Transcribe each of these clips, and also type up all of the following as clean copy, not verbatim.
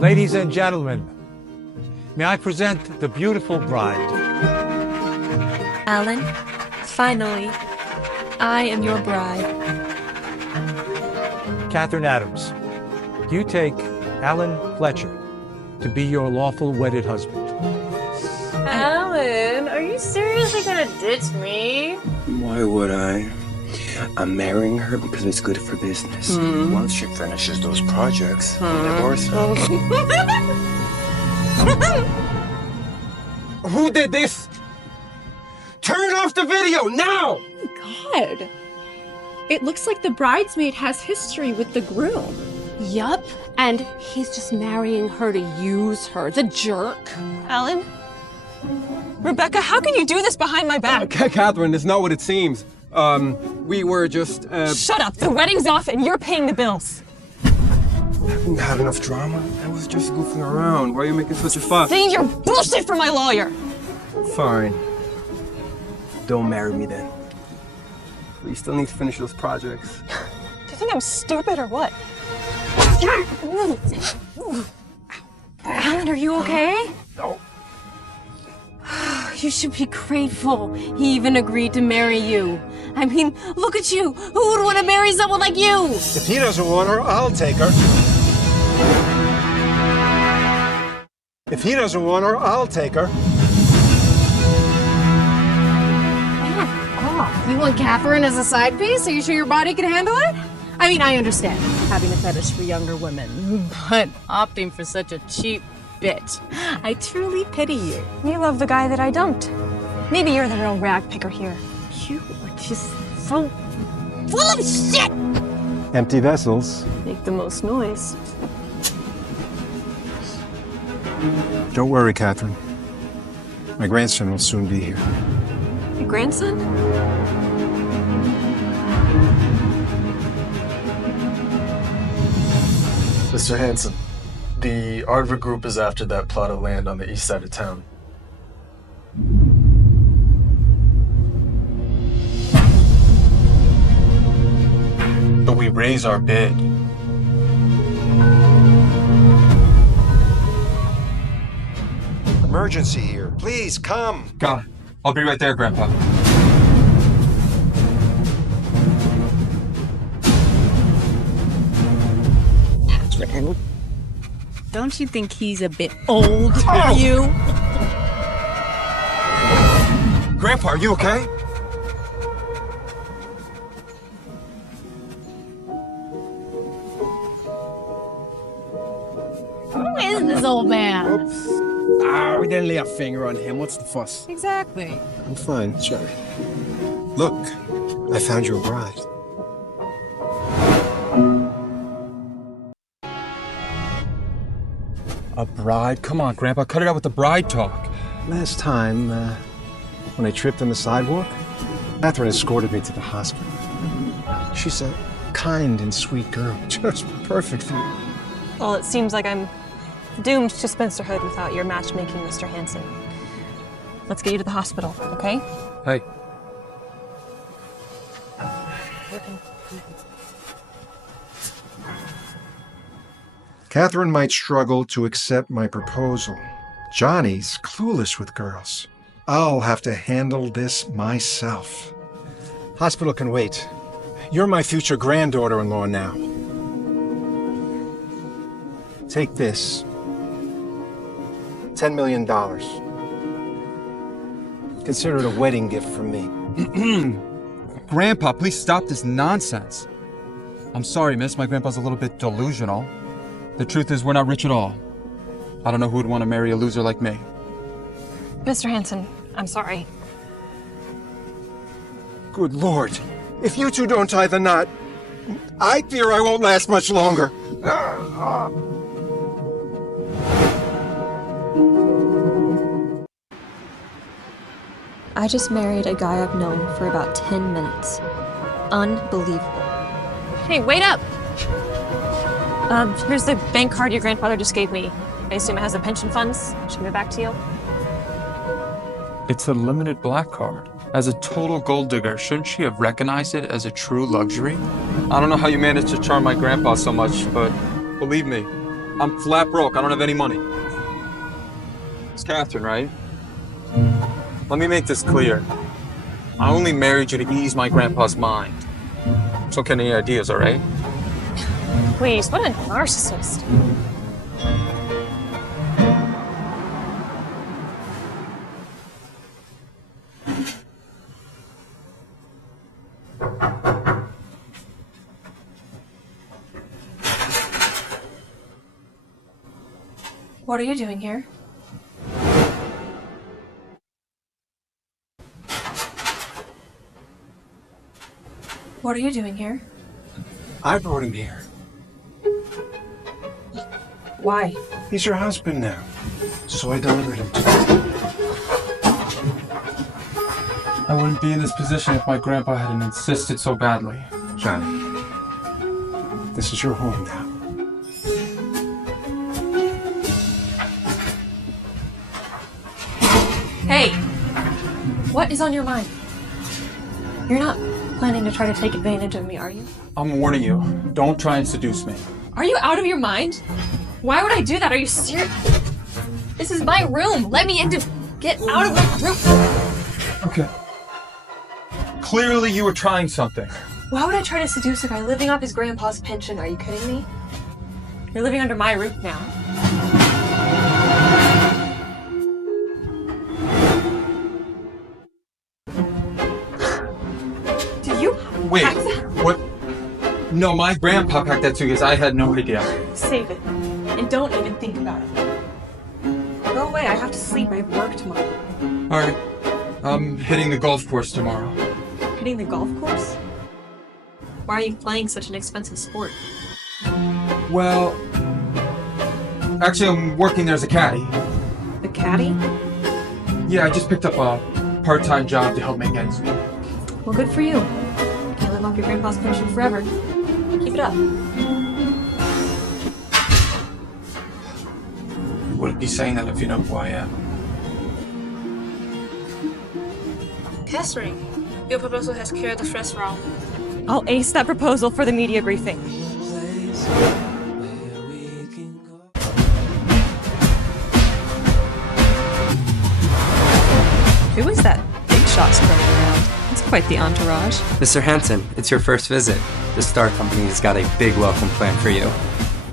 Ladies and gentlemen, may I present the beautiful bride. Alan, finally, I am your bride. Katherine Adams, you take Alan Fletcher to be your lawful wedded husband. Alan, are you seriously gonna ditch me? Why would I? I'm marrying her because it's good for business. Once she finishes those projects, we'll divorce her. Who did this? Turn off the video now! God. It looks like the bridesmaid has history with the groom. Yup, and he's just marrying her to use her, the jerk. Alan? Rebecca, how can you do this behind my back? Katherine, it's not what it seems. We were just, Shut up! The wedding's off and you're paying the bills. I didn't have enough drama. I was just goofing around. Why are you making such a fuss? Save your bullshit for my lawyer! Fine. Don't marry me then. We still need to finish those projects. Do you think I'm stupid or what? Alan, are you okay? No. You should be grateful he even agreed to marry you. I mean, look at you. Who would want to marry someone like you? If he doesn't want her, I'll take her. If he doesn't want her, I'll take her. You want Katherine as a side piece? Are you sure your body can handle it? I mean, I understand having a fetish for younger women, but opting for such a cheap bitch. I truly pity you. You love the guy that I dumped. Maybe you're the real rag picker here. You are just so full of shit! Empty vessels. Make the most noise. Don't worry, Katherine. My grandson will soon be here. Your grandson? Mr. Hansen, the Ardver Group is after that plot of land on the east side of town. But we raise our bid. Emergency here. Please come. Got it. I'll be right there, Grandpa. Katherine, don't you think he's a bit old for you? Grandpa, are you okay? Who is this old man? We didn't lay a finger on him. What's the fuss? Exactly. I'm fine, sorry. Look, I found you a bride. A bride? Come on, Grandpa, cut it out with the bride talk. Last time, when I tripped on the sidewalk, Katherine escorted me to the hospital. She's a kind and sweet girl, just perfect for you. Well, it seems like I'm doomed to Spencerhood without your matchmaking, Mr. Hansen. Let's get you to the hospital, okay? Hey. Katherine might struggle to accept my proposal. Johnny's clueless with girls. I'll have to handle this myself. Hospital can wait. You're my future granddaughter-in-law now. Take this. $10 million. Consider it a wedding gift from me. Grandpa, please stop this nonsense. I'm sorry, miss. My grandpa's a little bit delusional. The truth is, we're not rich at all. I don't know who would want to marry a loser like me. Mr. Hansen, I'm sorry. Good Lord. If you two don't tie the knot, I fear I won't last much longer. I just married a guy I've known for about 10 minutes. Unbelievable. Hey, wait up! Here's the bank card your grandfather just gave me. I assume it has the pension funds. Should give it back to you. It's a limited black card. As a total gold digger, shouldn't she have recognized it as a true luxury? I don't know how you managed to charm my grandpa so much, but believe me, I'm flat broke. I don't have any money. It's Katherine, right? Let me make this clear. I only married you to ease my grandpa's mind. So can any ideas, all right? Please, what a narcissist. What are you doing here? What are you doing here? I brought him here. Why? He's your husband now. So I delivered him to you. I wouldn't be in this position if my grandpa hadn't insisted so badly. Johnny, this is your home now. Hey! What is on your mind? You're not planning to try to take advantage of me, are you? I'm warning you, don't try and seduce me. Are you out of your mind? Why would I do that? Are you serious? This is my room. Let me into. Get out of my room. Okay. Clearly you were trying something. Why would I try to seduce a guy living off his grandpa's pension? Are you kidding me? You're living under my roof now. Do you Wait, pack that? what? No, my grandpa packed that suitcase. I had no idea. Save it. And don't even think about it. Go away. I have to sleep. I have work tomorrow. All right. I'm hitting the golf course tomorrow. Hitting the golf course? Why are you playing such an expensive sport? Well, actually, I'm working there as a caddy. A caddy? Yeah, I just picked up a part-time job to help make ends meet. Well, good for you. Can't live off your grandpa's pension forever. Keep it up. You wouldn't be saying that if you know who I am. Katherine, your proposal has cleared the first round. I'll ace that proposal for the media briefing. Who is that big shot strolling around? It's quite the entourage. Mr. Hansen, it's your first visit. The Star Company's got a big welcome plan for you.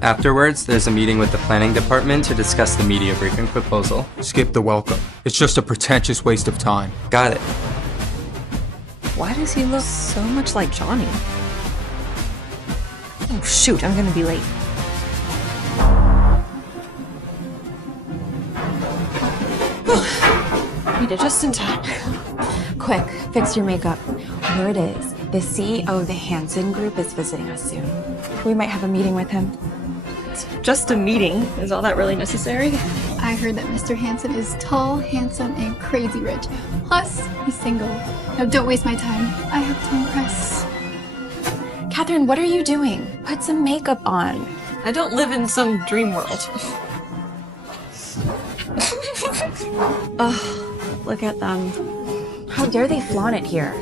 Afterwards, there's a meeting with the planning department to discuss the media briefing proposal. Skip the welcome. It's just a pretentious waste of time. Got it. Why does he look so much like Jonny? Oh shoot, I'm gonna be late. Made it just in time. Quick, fix your makeup. Word is, the CEO of the Hansen Group is visiting us soon. We might have a meeting with him. Just a meeting. Is all that really necessary? I heard that Mr. Hansen is tall, handsome, and crazy rich. Plus, he's single. Now don't waste my time. I have to impress. Katherine, what are you doing? Put some makeup on. I don't live in some dream world. Ugh, look at them. How dare they flaunt it here?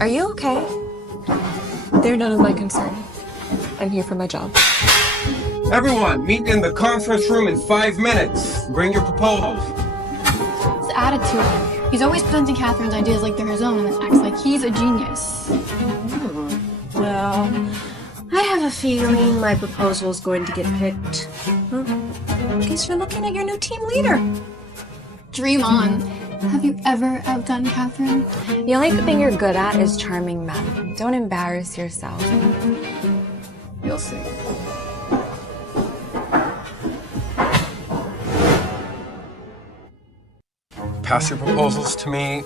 Are you okay? They're none of my concern. I'm here for my job. Everyone, meet in the conference room in 5 minutes. Bring your proposals. His attitude. He's always presenting Katherine's ideas like they're his own and then acts like he's a genius. Well, I have a feeling my proposal is going to get picked. Guess you're looking at your new team leader. Dream on. Have you ever outdone Katherine? The only thing you're good at is charming men. Don't embarrass yourself. You'll see. Pass your proposals to me.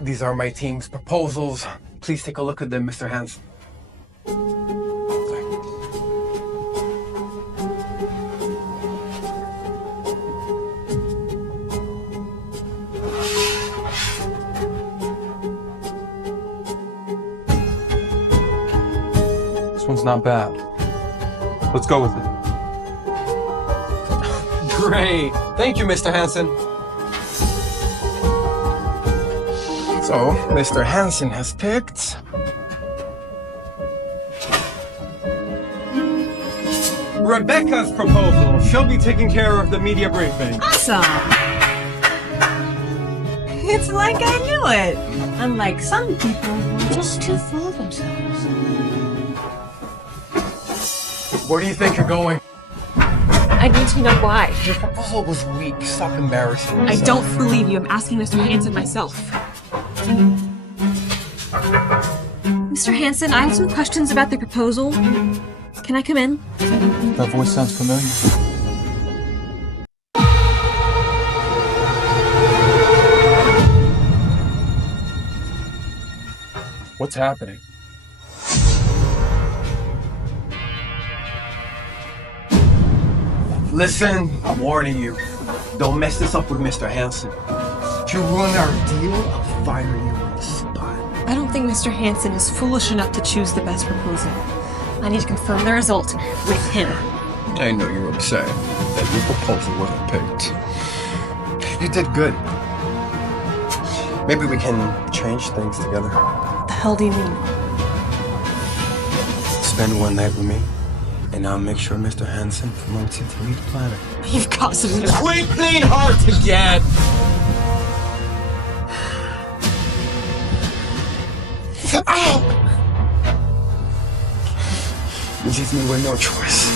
These are my team's proposals. Please take a look at them, Mr. Hansen. This one's not bad. Let's go with it. Great. Thank you, Mr. Hansen. So, Mr. Hansen has picked Rebecca's proposal. She'll be taking care of the media briefing. Awesome! It's like I knew it. Unlike some people who are just too full of themselves. Where do you think you're going? I need to know why. Your proposal was weak. Stop embarrassing yourself. I don't believe you. I'm asking Mr. Hansen myself. Mr. Hansen, I have some questions about the proposal. Can I come in? That voice sounds familiar. What's happening? Listen, I'm warning you. Don't mess this up with Mr. Hansen. If you ruin our deal, I'll fire you on the spot. I don't think Mr. Hansen is foolish enough to choose the best proposal. I need to confirm the result with him. I know you're upset that your proposal wasn't picked. You did good. Maybe we can change things together. What the hell do you mean? Spend one night with me, and I'll make sure Mr. Hansen promotes you to lead the planet. You've got some... Quit playing hard to get! Ow! You leave me with no choice.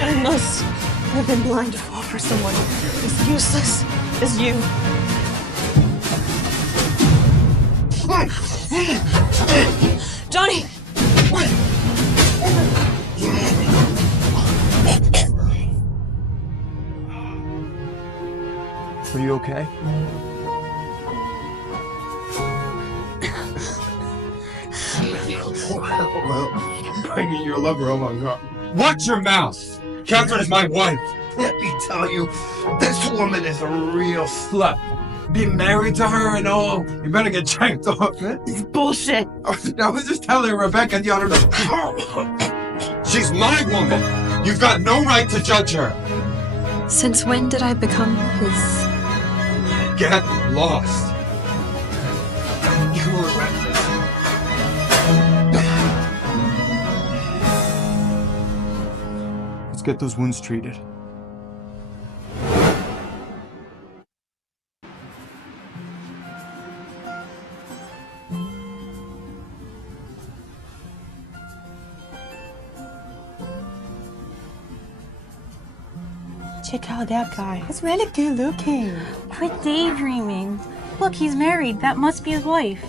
I must have been blind to fall for someone as useless as you. Johnny! Are you okay? Well, bringing your lover along, huh? Watch your mouth! Katherine is my wife! Let me tell you, this woman is a real slut. Be married to her and all, you better get jacked off, man. It's bullshit. I was just telling Rebecca the other day. She's my woman! You've got no right to judge her! Since when did I become his... Get lost! You were right. Let's get those wounds treated. Check out that guy. He's really good looking. Quit daydreaming. Look, he's married. That must be his wife.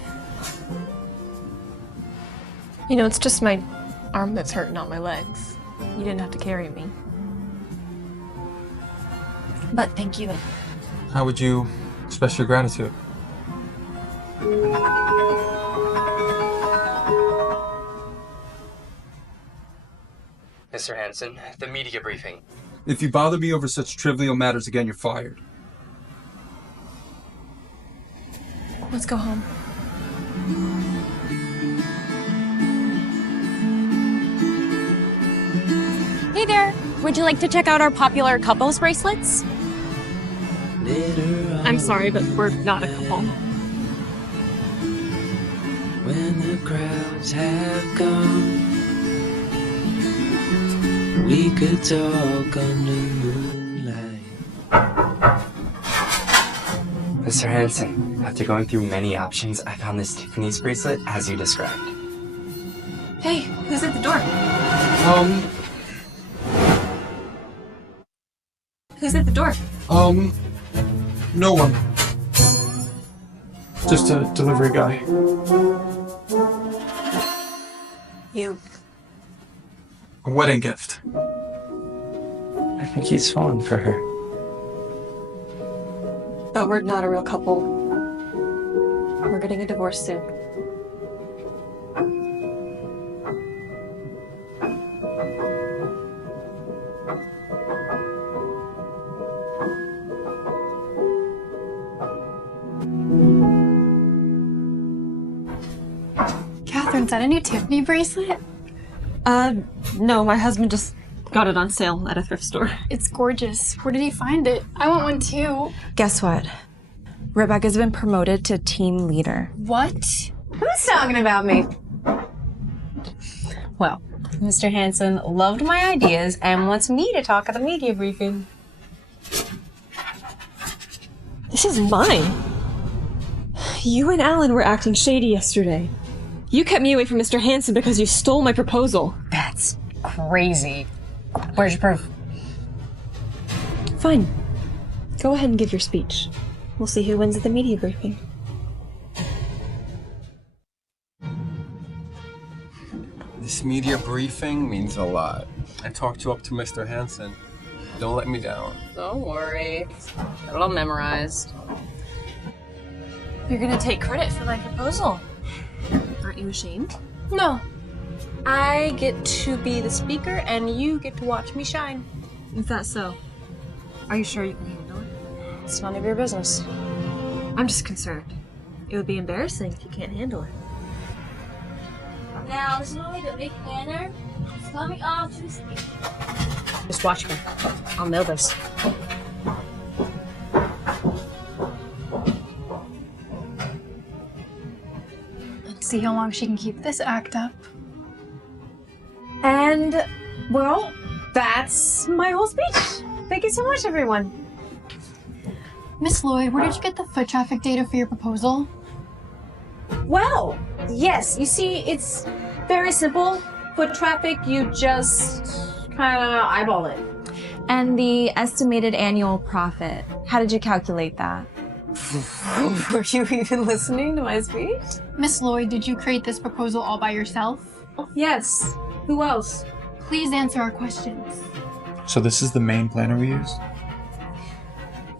You know, it's just my arm that's hurt, not my legs. You didn't have to carry me. But thank you. How would you express your gratitude? Mr. Hansen, the media briefing. If you bother me over such trivial matters again, you're fired. Let's go home. Hey there. Would you like to check out our popular couples bracelets? I'm sorry, but we're not a couple. When the crowds have gone, we could talk under moonlight. Mr. Hansen, after going through many options, I found this Tiffany's bracelet as you described. Hey, who's at the door? Who's at the door? No one. Just a delivery guy. You. A wedding gift. I think he's fallen for her. But we're not a real couple. We're getting a divorce soon. Catherine, is that a new Tiffany bracelet? No, my husband just got it on sale at a thrift store. It's gorgeous. Where did he find it? I want one too. Guess what? Rebecca's been promoted to team leader. What? Who's talking about me? Well, Mr. Hansen loved my ideas and wants me to talk at the media briefing. This is mine. You and Alan were acting shady yesterday. You kept me away from Mr. Hansen because you stole my proposal. That's crazy. Where's your proof? Fine. Go ahead and give your speech. We'll see who wins at the media briefing. This media briefing means a lot. I talked you up to Mr. Hansen. Don't let me down. Don't worry. Got it all memorized. You're gonna take credit for my proposal. Aren't you ashamed? No. I get to be the speaker and you get to watch me shine. If that's so, are you sure you can handle it? It's none of your business. I'm just concerned. It would be embarrassing if you can't handle it. Now, this is only the big banner. It's coming off to the stage. Just watch me. I'll nail this. Let's see how long she can keep this act up. And, well, that's my whole speech. Thank you so much, everyone. Miss Lloyd, where did you get the foot traffic data for your proposal? Well, yes. You see, it's very simple. Foot traffic, you just kind of eyeball it. And the estimated annual profit. How did you calculate that? Were you even listening to my speech? Miss Lloyd, did you create this proposal all by yourself? Yes. Who else? Please answer our questions. So this is the main planner we used?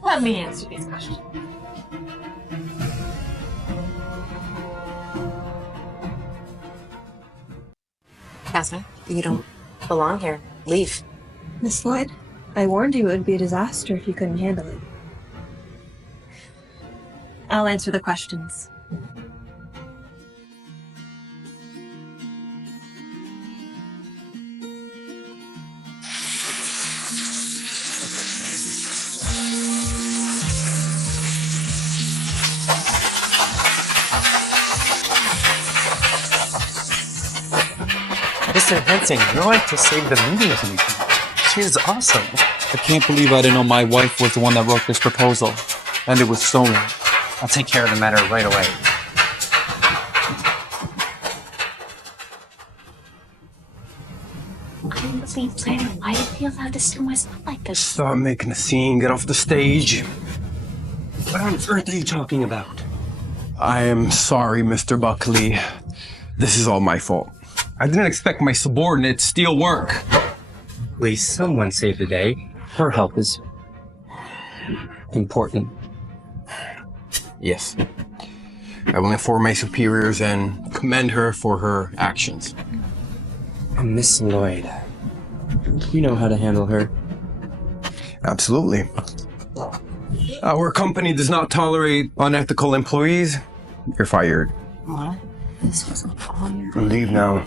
Let me answer these questions. Katherine, you don't belong here. Leave. Miss Lloyd, I warned you it would be a disaster if you couldn't handle it. I'll answer the questions. Mr. Hansen, you're like to save the media for me. She is awesome. I can't believe I didn't know my wife was the one that wrote this proposal. And it was stolen. I'll take care of the matter right away. I'm the main planner. Why do you feel allowed to steal my stuff like this? Stop making a scene. Get off the stage. What on earth are you talking about? I am sorry, Mr. Buckley. This is all my fault. I didn't expect my subordinate to steal work. Please, someone save the day. Her help is important. Yes. I will inform my superiors and commend her for her actions. Miss Lloyd, you know how to handle her. Absolutely. Our company does not tolerate unethical employees. You're fired. What? This wasn't all your... Leave now.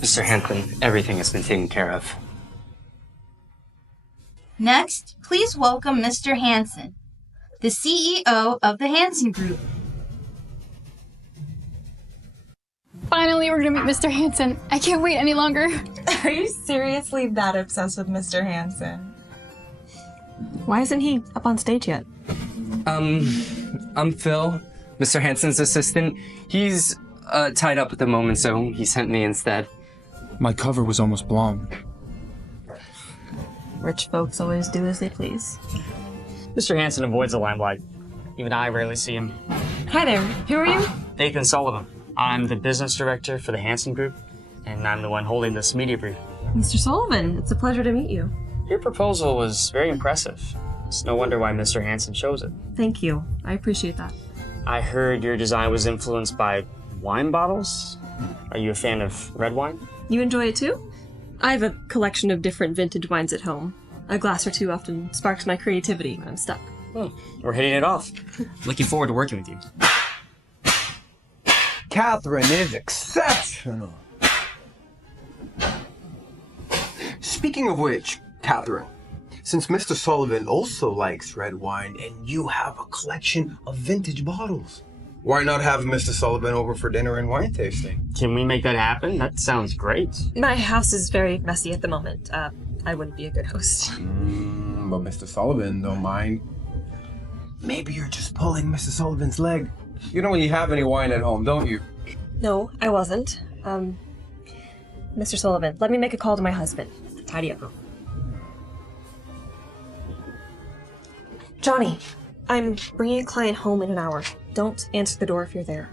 Mr. Hansen, everything has been taken care of. Next, please welcome Mr. Hansen, the CEO of the Hansen Group. Finally, we're gonna meet Mr. Hansen. I can't wait any longer. Are you seriously that obsessed with Mr. Hansen? Why isn't he up on stage yet? I'm Phil, Mr. Hansen's assistant. He's tied up at the moment, so he sent me instead. My cover was almost blown. Rich folks always do as they please. Mr. Hansen avoids the limelight. Even I rarely see him. Hi there, who are you? Nathan Sullivan. I'm the business director for the Hansen Group, and I'm the one holding this media brief. Mr. Sullivan, it's a pleasure to meet you. Your proposal was very impressive. It's no wonder why Mr. Hansen chose it. Thank you, I appreciate that. I heard your design was influenced by wine bottles? Are you a fan of red wine? You enjoy it too? I have a collection of different vintage wines at home. A glass or two often sparks my creativity when I'm stuck. We're hitting it off. Looking forward to working with you. Katherine is exceptional. Speaking of which, Katherine, since Mr. Sullivan also likes red wine and you have a collection of vintage bottles, why not have Mr. Sullivan over for dinner and wine tasting? Can we make that happen? That sounds great. My house is very messy at the moment. I wouldn't be a good host. But Mr. Sullivan don't mind. Maybe you're just pulling Mr. Sullivan's leg. You don't really have any wine at home, don't you? No, I wasn't. Mr. Sullivan, let me make a call to my husband. Tidy up. Johnny, I'm bringing a client home in an hour. Don't answer the door if you're there.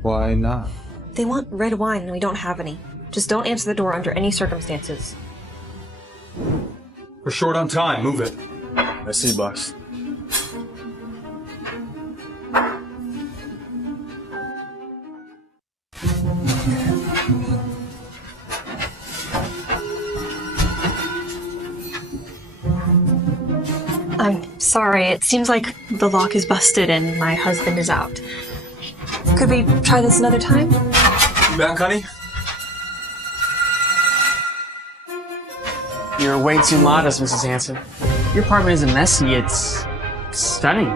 Why not? They want red wine and we don't have any. Just don't answer the door under any circumstances. We're short on time. Move it. I see, boss. I'm sorry, it seems like the lock is busted and my husband is out. Could we try this another time? You back, honey? You're way too modest, Mrs. Hansen. Your apartment isn't messy, it's stunning.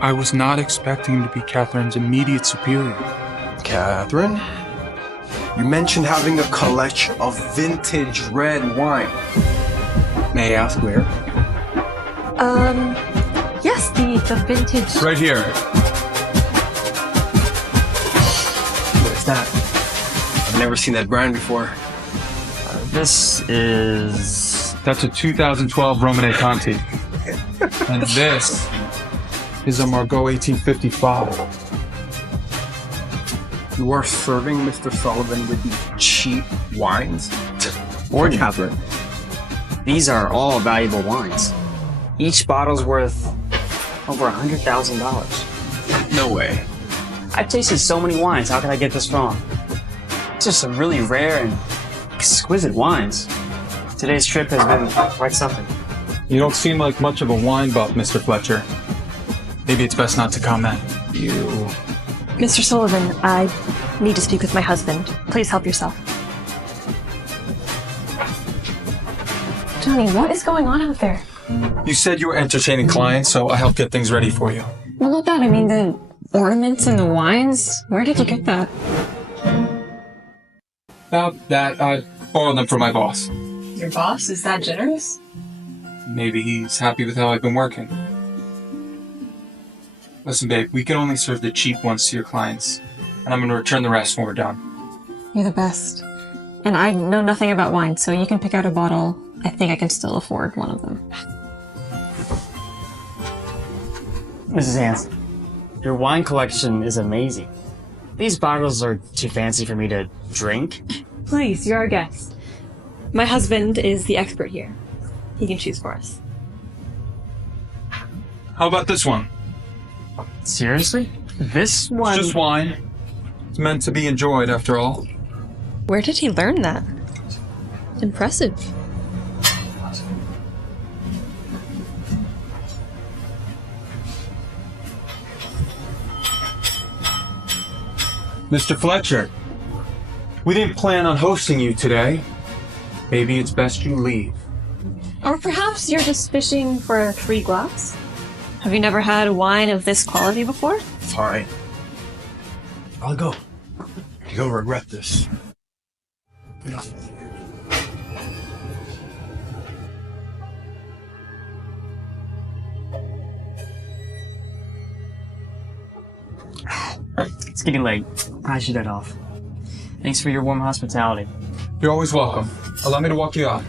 I was not expecting to be Catherine's immediate superior. Katherine? You mentioned having a collection of vintage red wine. May I ask where? Yes, the vintage... Right here. What is that? I've never seen that brand before. This is... That's a 2012 Romane Conti. And this is a Margaux 1855. You are serving Mr. Sullivan with these cheap wines? Or Katherine. These are all valuable wines. Each bottle's worth over $100,000. No way. I've tasted so many wines, how could I get this wrong? These are some really rare and exquisite wines. Today's trip has been quite something. You don't seem like much of a wine buff, Mr. Fletcher. Maybe it's best not to comment. Mr. Sullivan, I need to speak with my husband. Please help yourself. Johnny, what is going on out there? You said you were entertaining clients, so I helped get things ready for you. Well, not that. I mean, the ornaments and the wines. Where did you get that? About that, I borrowed them from my boss. Your boss? Is that generous? Maybe he's happy with how I've been working. Listen, babe, we can only serve the cheap ones to your clients, and I'm going to return the rest when we're done. You're the best. And I know nothing about wine, so you can pick out a bottle. I think I can still afford one of them. Mrs. Hansen, your wine collection is amazing. These bottles are too fancy for me to drink. Please, you're our guest. My husband is the expert here. He can choose for us. How about this one? Seriously? This one? It's just wine. It's meant to be enjoyed, after all. Where did he learn that? Impressive. Mr. Fletcher, we didn't plan on hosting you today. Maybe it's best you leave. Or perhaps you're just fishing for a free glass? Have you never had wine of this quality before? Fine. I'll go. You'll regret this. It's getting late. I should head off. Thanks for your warm hospitality. You're always welcome. Allow me to walk you out.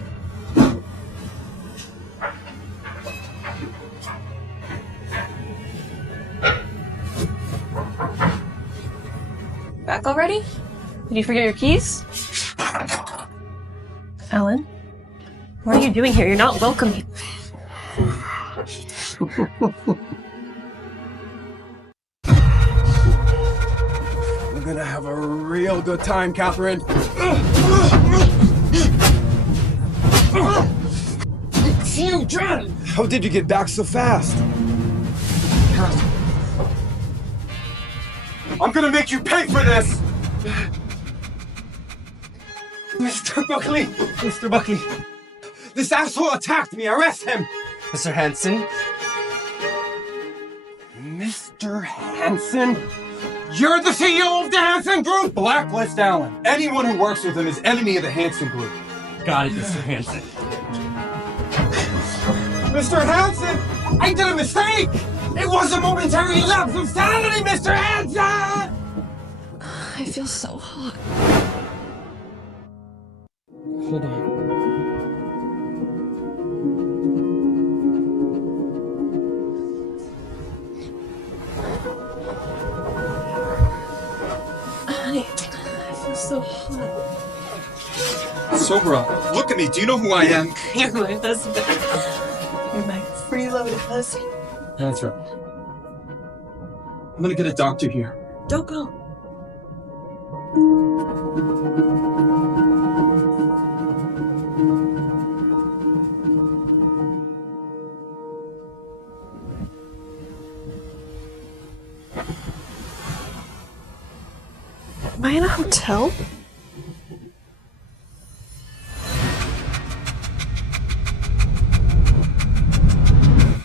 Back already? Did you forget your keys? Ellen? What are you doing here? You're not welcome here. Look gonna have a real good time, Katherine. It's you, John! How did you get back so fast? I'm gonna make you pay for this! Mr. Buckley! Mr. Buckley! This asshole attacked me! Arrest him! Mr. Hansen? Mr. Hansen? You're the CEO of the Hansen Group? Blacklist Alan. Anyone who works with him is enemy of the Hansen Group. Got it, Mr. Hansen. Mr. Hansen! I did a mistake! It was a momentary lapse of sanity, Mr. Hansen! I feel so hot. Hold on. Honey, I feel so hot. Sober up. Look at me. Do you know who I am? You're my husband. You're my freeloaded husband. That's right. I'm gonna get a doctor here. Don't go. Am I in a hotel?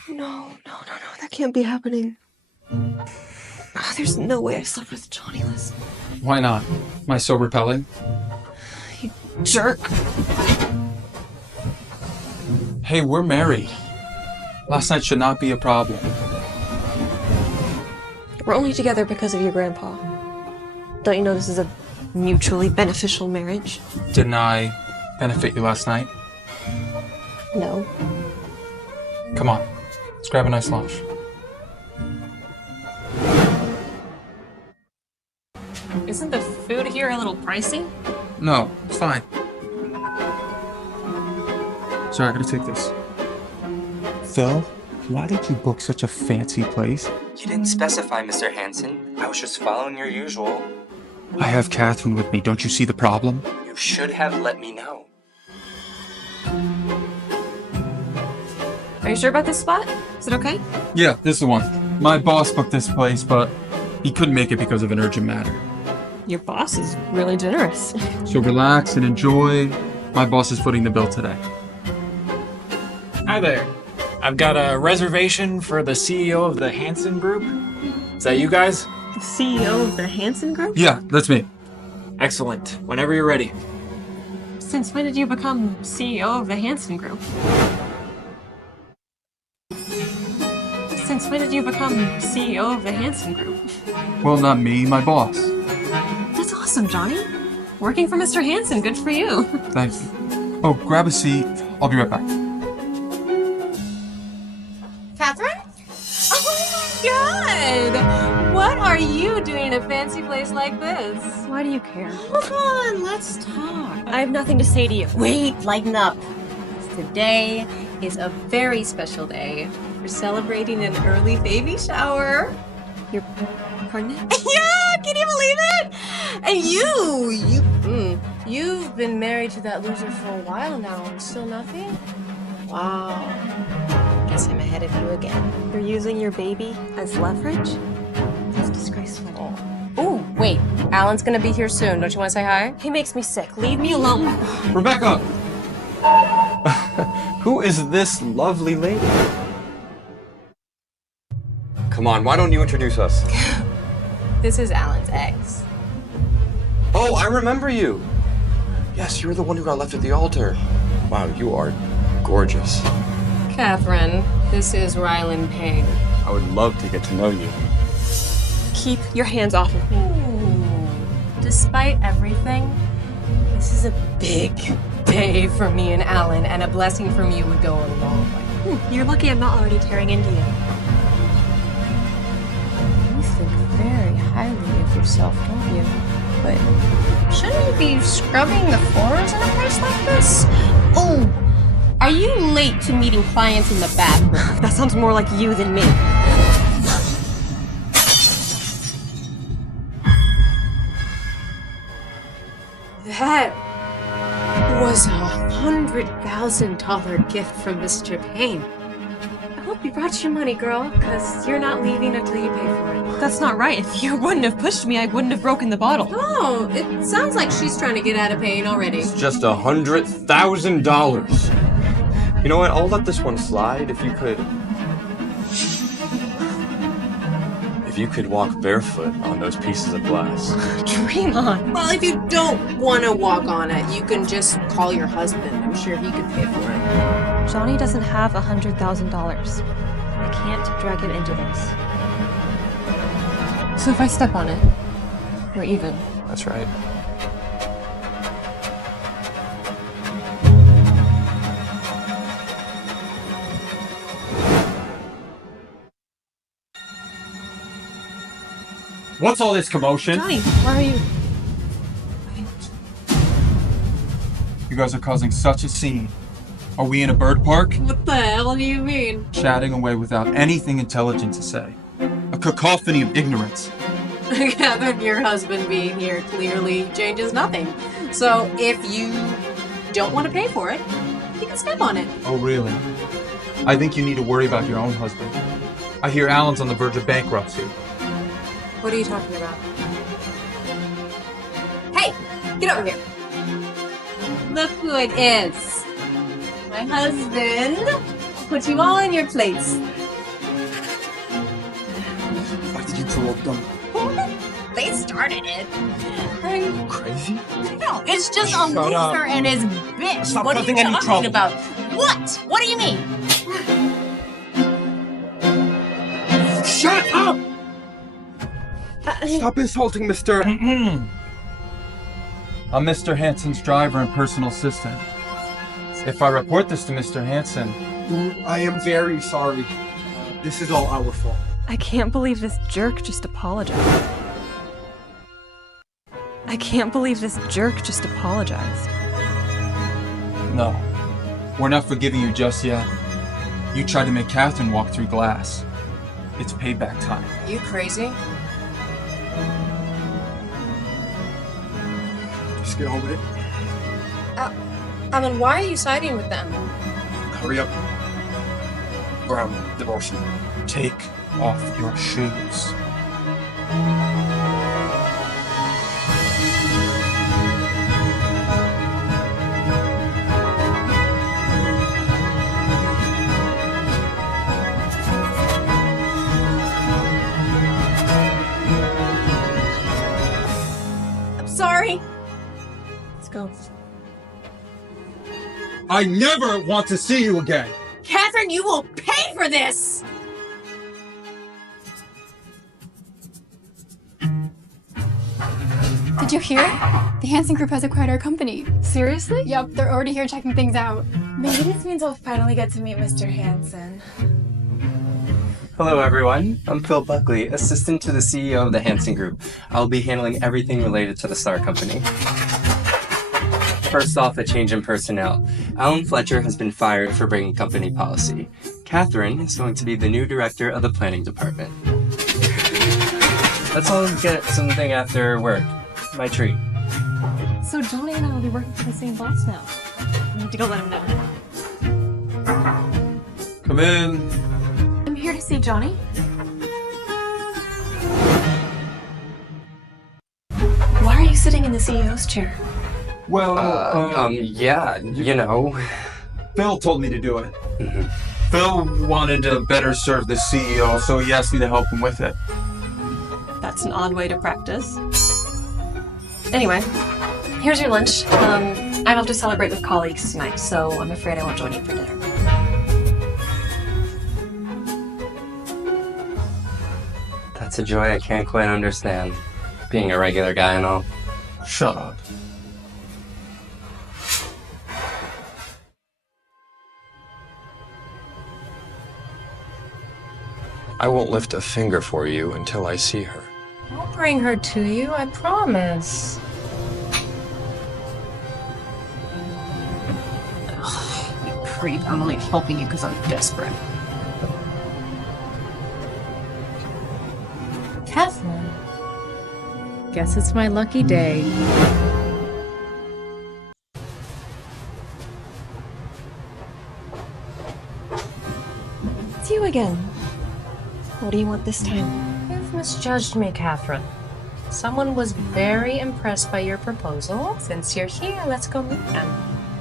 No, that can't be happening. There's no way I slept with Jonny-less. Why not? Am I so repelling? You jerk. Hey, we're married. Last night should not be a problem. We're only together because of your grandpa. Don't you know this is a mutually beneficial marriage? Didn't I benefit you last night? No. Come on. Let's grab a nice lunch. Isn't the food here a little pricey? No, it's fine. Sorry, I gotta take this. Phil, why did you book such a fancy place? You didn't specify, Mr. Hansen. I was just following your usual. I have Katherine with me. Don't you see the problem? You should have let me know. Are you sure about this spot? Is it okay? Yeah, this is the one. My boss booked this place, but he couldn't make it because of an urgent matter. Your boss is really generous. So relax and enjoy. My boss is footing the bill today. Hi there. I've got a reservation for the CEO of the Hansen Group. Is that you guys? The CEO of the Hansen Group? Yeah, that's me. Excellent. Whenever you're ready. Since when did you become CEO of the Hansen Group? Since when did you become CEO of the Hansen Group? Well, not me, my boss. That's awesome, Johnny. Working for Mr. Hansen, good for you. Thank you. Oh, grab a seat. I'll be right back. Katherine? Oh my god! What are you doing in a fancy place like this? Why do you care? Hold on, let's talk. I have nothing to say to you. Wait, lighten up. Today is a very special day. We're celebrating an early baby shower. You're pregnant? Yeah, can you believe it? And you've been married to that loser for a while now and still nothing? Wow. Guess I'm ahead of you again. You're using your baby as leverage? That's disgraceful. Oh, wait. Alan's gonna be here soon. Don't you want to say hi? He makes me sick. Leave me alone. Rebecca! Who is this lovely lady? Come on, why don't you introduce us? This is Alan's ex. Oh, I remember you. Yes, you're the one who got left at the altar. Wow, you are gorgeous. Katherine, this is Rylan Payne. I would love to get to know you. Keep your hands off of me. Despite everything, this is a big day for me and Alan, and a blessing from you would go a long way. You're lucky I'm not already tearing into you. You think very highly of yourself, don't you? But shouldn't you be scrubbing the floors in a place like this? Oh, are you late to meeting clients in the bathroom? That sounds more like you than me. That was $100,000 gift from Mr. Payne. I hope you brought your money, girl, because you're not leaving until you pay for it. That's not right. If you wouldn't have pushed me, I wouldn't have broken the bottle. Oh, it sounds like she's trying to get out of Payne already. It's just $100,000. You know what? I'll let this one slide if you could. If you could walk barefoot on those pieces of glass. Dream on. Well, if you don't want to walk on it, you can just call your husband. I'm sure he could pay for it. Johnny doesn't have $100,000. I can't drag him into this. So if I step on it, we're even. That's right. What's all this commotion? Johnny, where are you? You guys are causing such a scene. Are we in a bird park? What the hell do you mean? Chatting away without anything intelligent to say. A cacophony of ignorance. Katherine, your husband being here clearly changes nothing. So if you don't want to pay for it, you can step on it. Oh, really? I think you need to worry about your own husband. I hear Alan's on the verge of bankruptcy. What are you talking about? Hey, get over here. Look who it is. My husband put you all in your place. Why did you provoke them? They started it. Are you crazy? No, it's just a loser and his bitch. Stop What are you causing any talking trouble. about? What? What do you mean? Shut up! Stop insulting Mr. I'm Mr. Hansen's driver and personal assistant. If I report this to Mr. Hansen... I am very sorry. This is all our fault. I can't believe this jerk just apologized. I can't believe this jerk just apologized. No. We're not forgiving you just yet. You tried to make Katherine walk through glass. It's payback time. You crazy? Just get on with it. Alan, why are you siding with them? Hurry up. Or I'm divorcing you. Take off your shoes. I'm sorry. Let's go. I never want to see you again! Katherine, you will pay for this! Did you hear? The Hansen Group has acquired our company. Seriously? Yep, they're already here checking things out. Maybe this means I'll finally get to meet Mr. Hansen. Hello everyone, I'm Phil Buckley, assistant to the CEO of the Hansen Group. I'll be handling everything related to the Star Company. First off, a change in personnel. Alan Fletcher has been fired for breaking company policy. Katherine is going to be the new director of the planning department. Let's all get something after work. My treat. So Johnny and I will be working for the same boss now. I need to go let him know. Come in. I'm here to see Johnny. Why are you sitting in the CEO's chair? Well, yeah, you know. Phil told me to do it. Phil wanted to better serve the CEO, so he asked me to help him with it. That's an odd way to practice. Anyway, here's your lunch. I'm off to celebrate with colleagues tonight, so I'm afraid I won't join you for dinner. That's a joy I can't quite understand. Being a regular guy and all. Shut up. I won't lift a finger for you until I see her. I'll bring her to you, I promise. Ugh, you creep. I'm only helping you because I'm desperate. Katherine. Guess it's my lucky day. again. What do you want this time? You've misjudged me, Catherine. Someone was very impressed by your proposal. Since you're here, let's go meet them.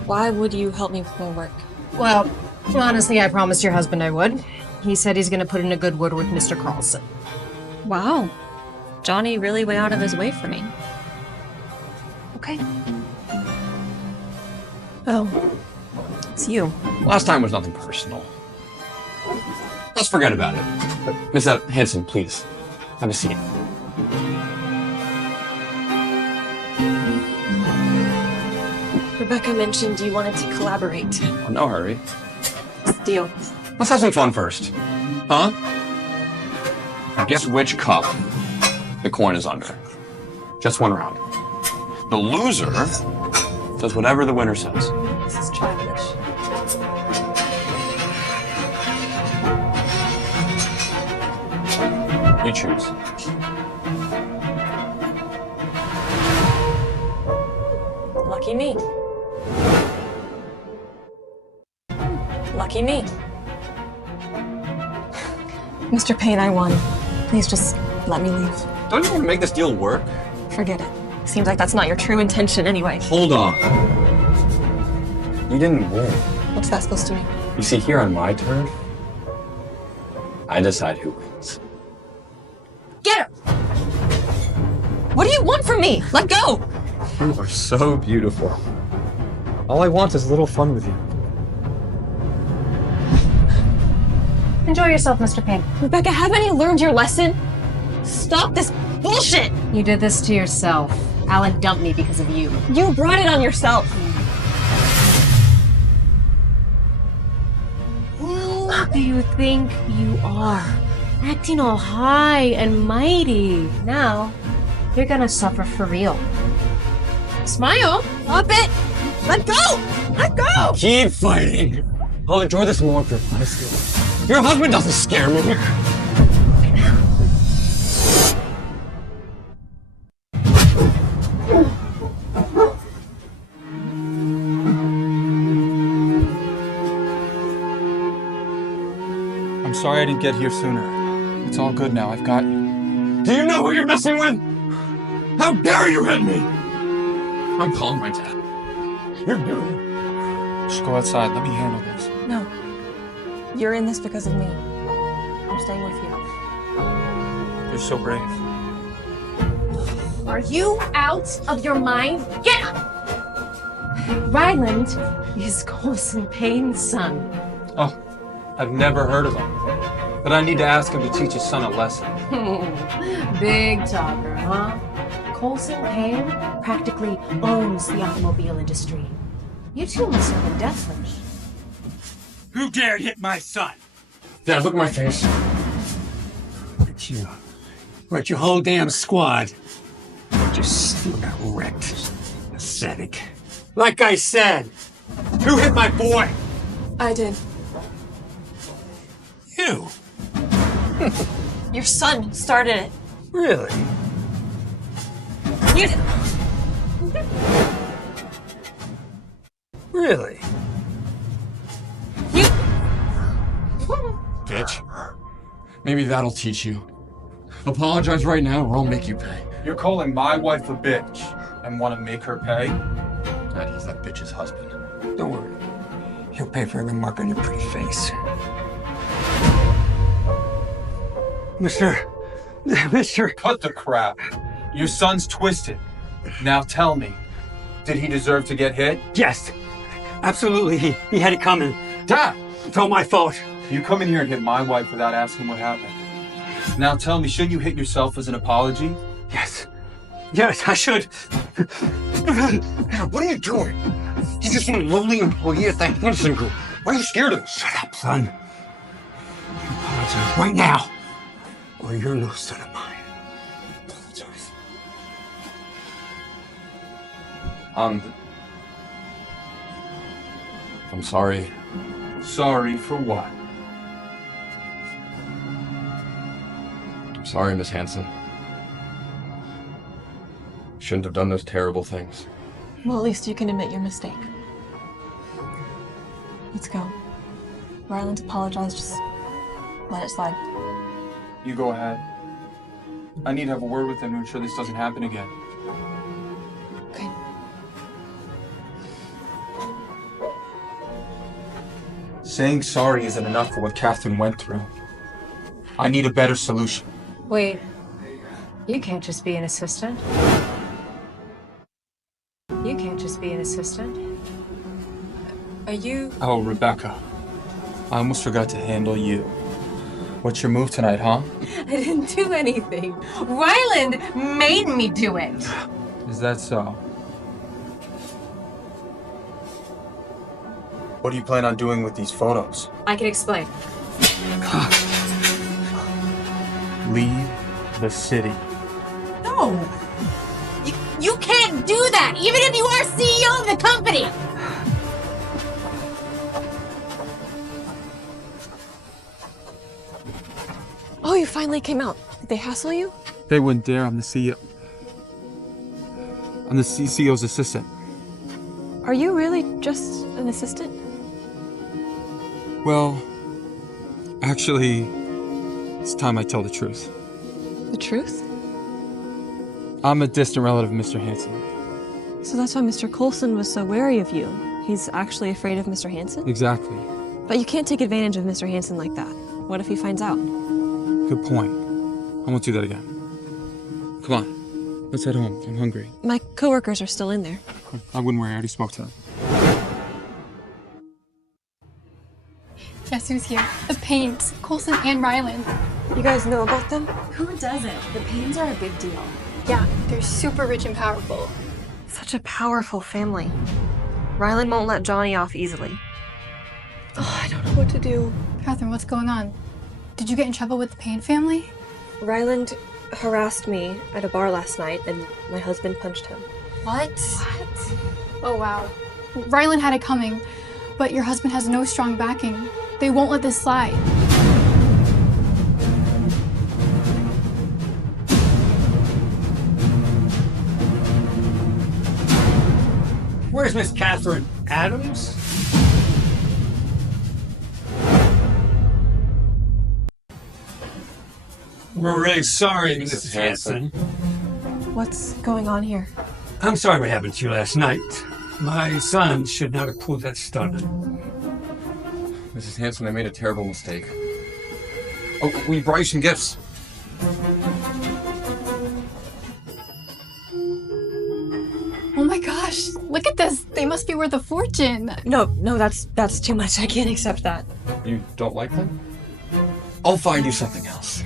Why would you help me with my work? Well, honestly, I promised your husband I would. He said he's gonna put in a good word with Mr. Carlson. Wow. Johnny really went out of his way for me. Okay. Oh. It's you. Last time was nothing personal. Let's forget about it. Miss Hansen, please. Have a seat. Rebecca mentioned you wanted to collaborate. Oh, no hurry. Deal. Let's have some fun first. Huh? Guess which cup the coin is under. Just one round. The loser does whatever the winner says. This is childish. You choose. Lucky me. Lucky me. Mr. Payne, I won. Please just let me leave. Don't you want to make this deal work? Forget it. Seems like that's not your true intention anyway. Hold on. You didn't win. What's that supposed to mean? You see, here on my turf, I decide who wins. Get her! What do you want from me? Let go! You are so beautiful. All I want is a little fun with you. Enjoy yourself, Mr. Payne. Rebecca, haven't you learned your lesson? Stop this bullshit! You did this to yourself. Alan dumped me because of you. You brought it on yourself. Who do you think you are? Acting all high and mighty. Now, you're gonna suffer for real. Smile! Stop it! Let go! Let go! Keep fighting. I'll enjoy this more precisely. Your husband doesn't scare me. I'm sorry I didn't get here sooner. It's all good now. I've got you. Do you know who you're messing with? How dare you hit me? I'm calling my dad. You're doomed. Just go outside. Let me handle this. No. You're in this because of me. I'm staying with you. You're so brave. Are you out of your mind? Get up! Ryland is Colson Payne's son. Oh, I've never heard of him. But I need to ask him to teach his son a lesson. Big talker, huh? Colson Payne practically owns the automobile industry. You two must have a death wish. Who dared hit my son? Dad, look at my face. It's you. But your whole damn squad. Just got wrecked. Pathetic. Like I said, who hit my boy? I did. You. Your son started it. Really? You did. Really? You. Bitch. Maybe that'll teach you. Apologize right now or I'll make you pay. You're calling my wife a bitch and want to make her pay? Dad, he's that bitch's husband. Don't worry. He'll pay for every mark on your pretty face. Mister. Cut the crap. Your son's twisted. Now tell me, did he deserve to get hit? Yes. Absolutely. He had it coming. Dad! It's all my fault. You come in here and hit my wife without asking what happened. Now tell me, shouldn't you hit yourself as an apology? Yes. Yes, I should. What are you doing? He's just one lowly employee at the Hansen Group. Why are you scared of him? Shut up, son. You apologize right now, or you're no son of mine. Apologize. I'm sorry. Sorry for what? I'm sorry, Miss Hansen. Shouldn't have done those terrible things. Well, at least you can admit your mistake. Let's go. Ryland apologized. Just let it slide. You go ahead. I need to have a word with him to ensure this doesn't happen again. Okay. Saying sorry isn't enough for what Katherine went through. I need a better solution. Wait, you can't just be an assistant. You can't just be an assistant. Are you... Oh, Rebecca. I almost forgot to handle you. What's your move tonight, huh? I didn't do anything. Ryland made me do it. Is that so? What do you plan on doing with these photos? I can explain. Leave the city. No! You can't do that, even if you are CEO of the company! Oh, you finally came out. Did they hassle you? They wouldn't dare. I'm the CEO. I'm the CEO's assistant. Are you really just an assistant? Well, actually, it's time I tell the truth. The truth? I'm a distant relative of Mr. Hansen. So that's why Mr. Coulson was so wary of you. He's actually afraid of Mr. Hansen? Exactly. But you can't take advantage of Mr. Hansen like that. What if he finds out? Good point. I won't do that again. Come on, let's head home. I'm hungry. My coworkers are still in there. I wouldn't worry. I already spoke to them. Guess who's here? The Paints, Coulson and Ryland. You guys know about them? Who doesn't? The Pains are a big deal. Yeah, they're super rich and powerful. Such a powerful family. Ryland won't let Jonny off easily. Oh, I don't know what to do. Katherine, what's going on? Did you get in trouble with the Pain family? Ryland harassed me at a bar last night, and my husband punched him. What? Oh, wow. Ryland had it coming, but your husband has no strong backing. They won't let this slide. Where's Miss Katherine Adams? We're really sorry, Mrs. Hansen. What's going on here? I'm sorry what happened to you last night. My son should not have pulled that stunt. Mrs. Hansen, I made a terrible mistake. Oh, we brought you some gifts. Oh my gosh, look at this. They must be worth a fortune. No, that's too much. I can't accept that. You don't like them? I'll find you something else.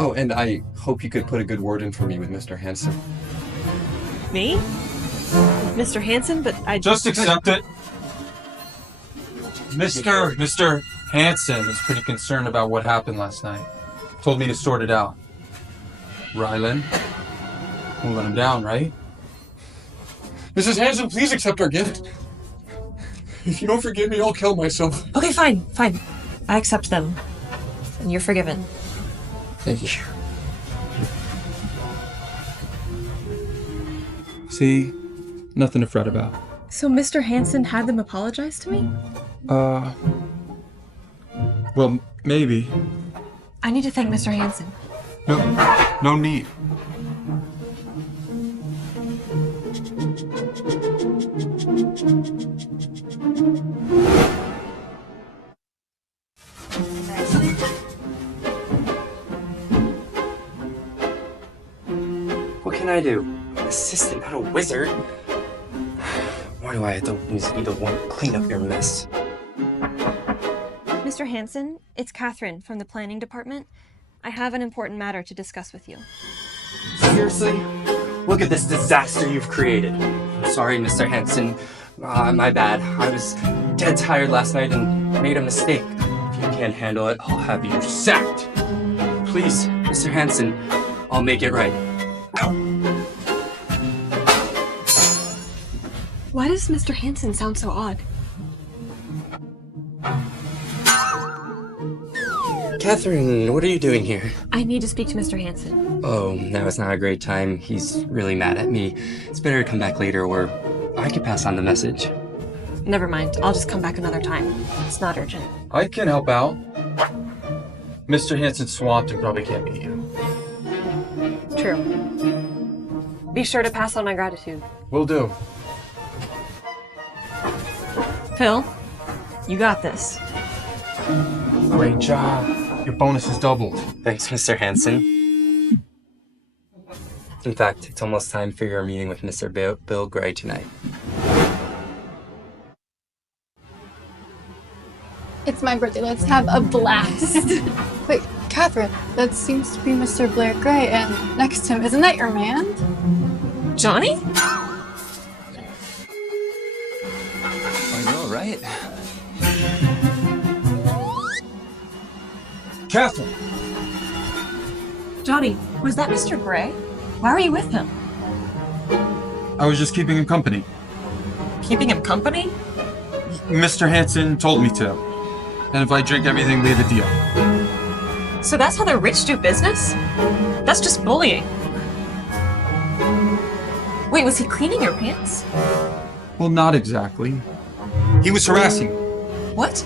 Oh, and I hope you could put a good word in for me with Mr. Hansen. Me? Mr. Hansen? But I just accept it. Mr. Hansen is pretty concerned about what happened last night. Told me to sort it out. Ryland, won't let him down, right? Mrs. Hansen, please accept our gift. If you don't forgive me, I'll kill myself. Okay, fine. I accept them. And you're forgiven. Thank you. See? Nothing to fret about. So Mr. Hansen had them apologize to me? Well, maybe. I need to thank Mr. Hansen. No need. What can I do? I'm an assistant, not a wizard. Why do I have to be the one to clean up your mess? Mr. Hansen, it's Katherine from the planning department. I have an important matter to discuss with you. Seriously? Look at this disaster you've created. I'm sorry, Mr. Hansen. My bad. I was dead tired last night and made a mistake. If you can't handle it, I'll have you sacked. Please, Mr. Hansen, I'll make it right. Why does Mr. Hansen sound so odd? Katherine, what are you doing here? I need to speak to Mr. Hansen. Oh, now is not a great time. He's really mad at me. It's better to come back later, or I could pass on the message. Never mind. I'll just come back another time. It's not urgent. I can help out. Mr. Hansen's swamped and probably can't meet you. True. Be sure to pass on my gratitude. Will do. Phil, you got this. Great job. Your bonus is doubled. Thanks, Mr. Hansen. In fact, it's almost time for your meeting with Mr. Bill Gray tonight. It's my birthday. Let's have a blast. Wait, Katherine, that seems to be Mr. Blair Gray, and next to him, isn't that your man? Jonny? I know, right? Katherine! Jonny, was that Mr. Gray? Why were you with him? I was just keeping him company. Keeping him company? Mr. Hansen told me to. And if I drink everything, we have a deal. So that's how the rich do business? That's just bullying. Wait, was he cleaning your pants? Well, not exactly. He was harassing me. What?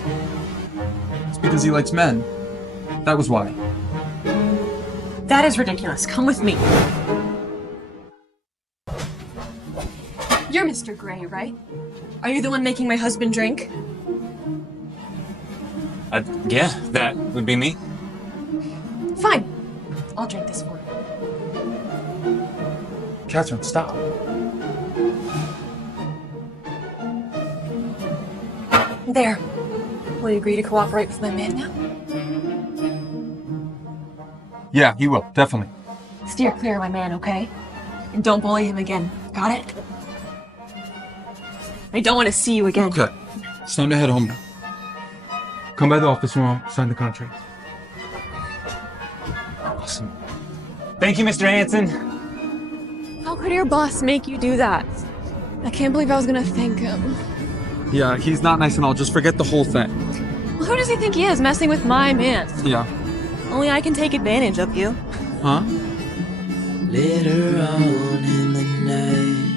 It's because he likes men. That was why. That is ridiculous. Come with me. You're Mr. Gray, right? Are you the one making my husband drink? Yeah, that would be me. Fine. I'll drink this for you. Katherine, stop. There. Will you agree to cooperate with my man now? Yeah, he will. Definitely. Steer clear of my man, okay? And don't bully him again. Got it? I don't want to see you again. Okay. It's time to head home now. Come by the office tomorrow, sign the contract. Awesome. Thank you, Mr. Hansen. How could your boss make you do that? I can't believe I was gonna thank him. Yeah, he's not nice and all. Just forget the whole thing. Well, who does he think he is, messing with my man? Yeah. Only I can take advantage of you. Huh? Later on in the night,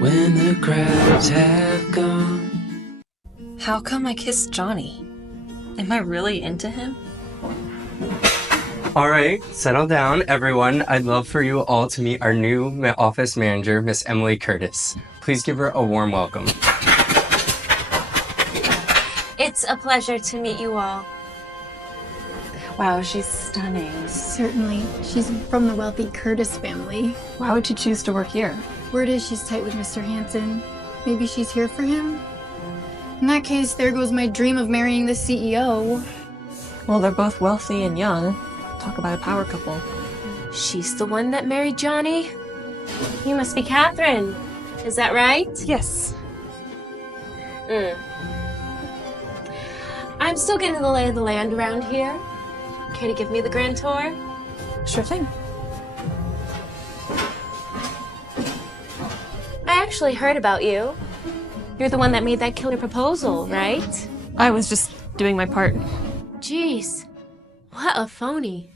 when the crowds have gone. How come I kissed Jonny? Am I really into him? All right, settle down, everyone. I'd love for you all to meet our new office manager, Miss Emilee Curtis. Please give her a warm welcome. It's a pleasure to meet you all. Wow, she's stunning. Certainly. She's from the wealthy Curtis family. Why would you choose to work here? Word is she's tight with Mr. Hansen. Maybe she's here for him? In that case, there goes my dream of marrying the CEO. Well, they're both wealthy and young. Talk about a power couple. She's the one that married Jonny? You must be Katherine. Is that right? Yes. I'm still getting the lay of the land around here. Care to give me the grand tour? Sure thing. I actually heard about you. You're the one that made that killer proposal, right? I was just doing my part. Jeez, what a phony.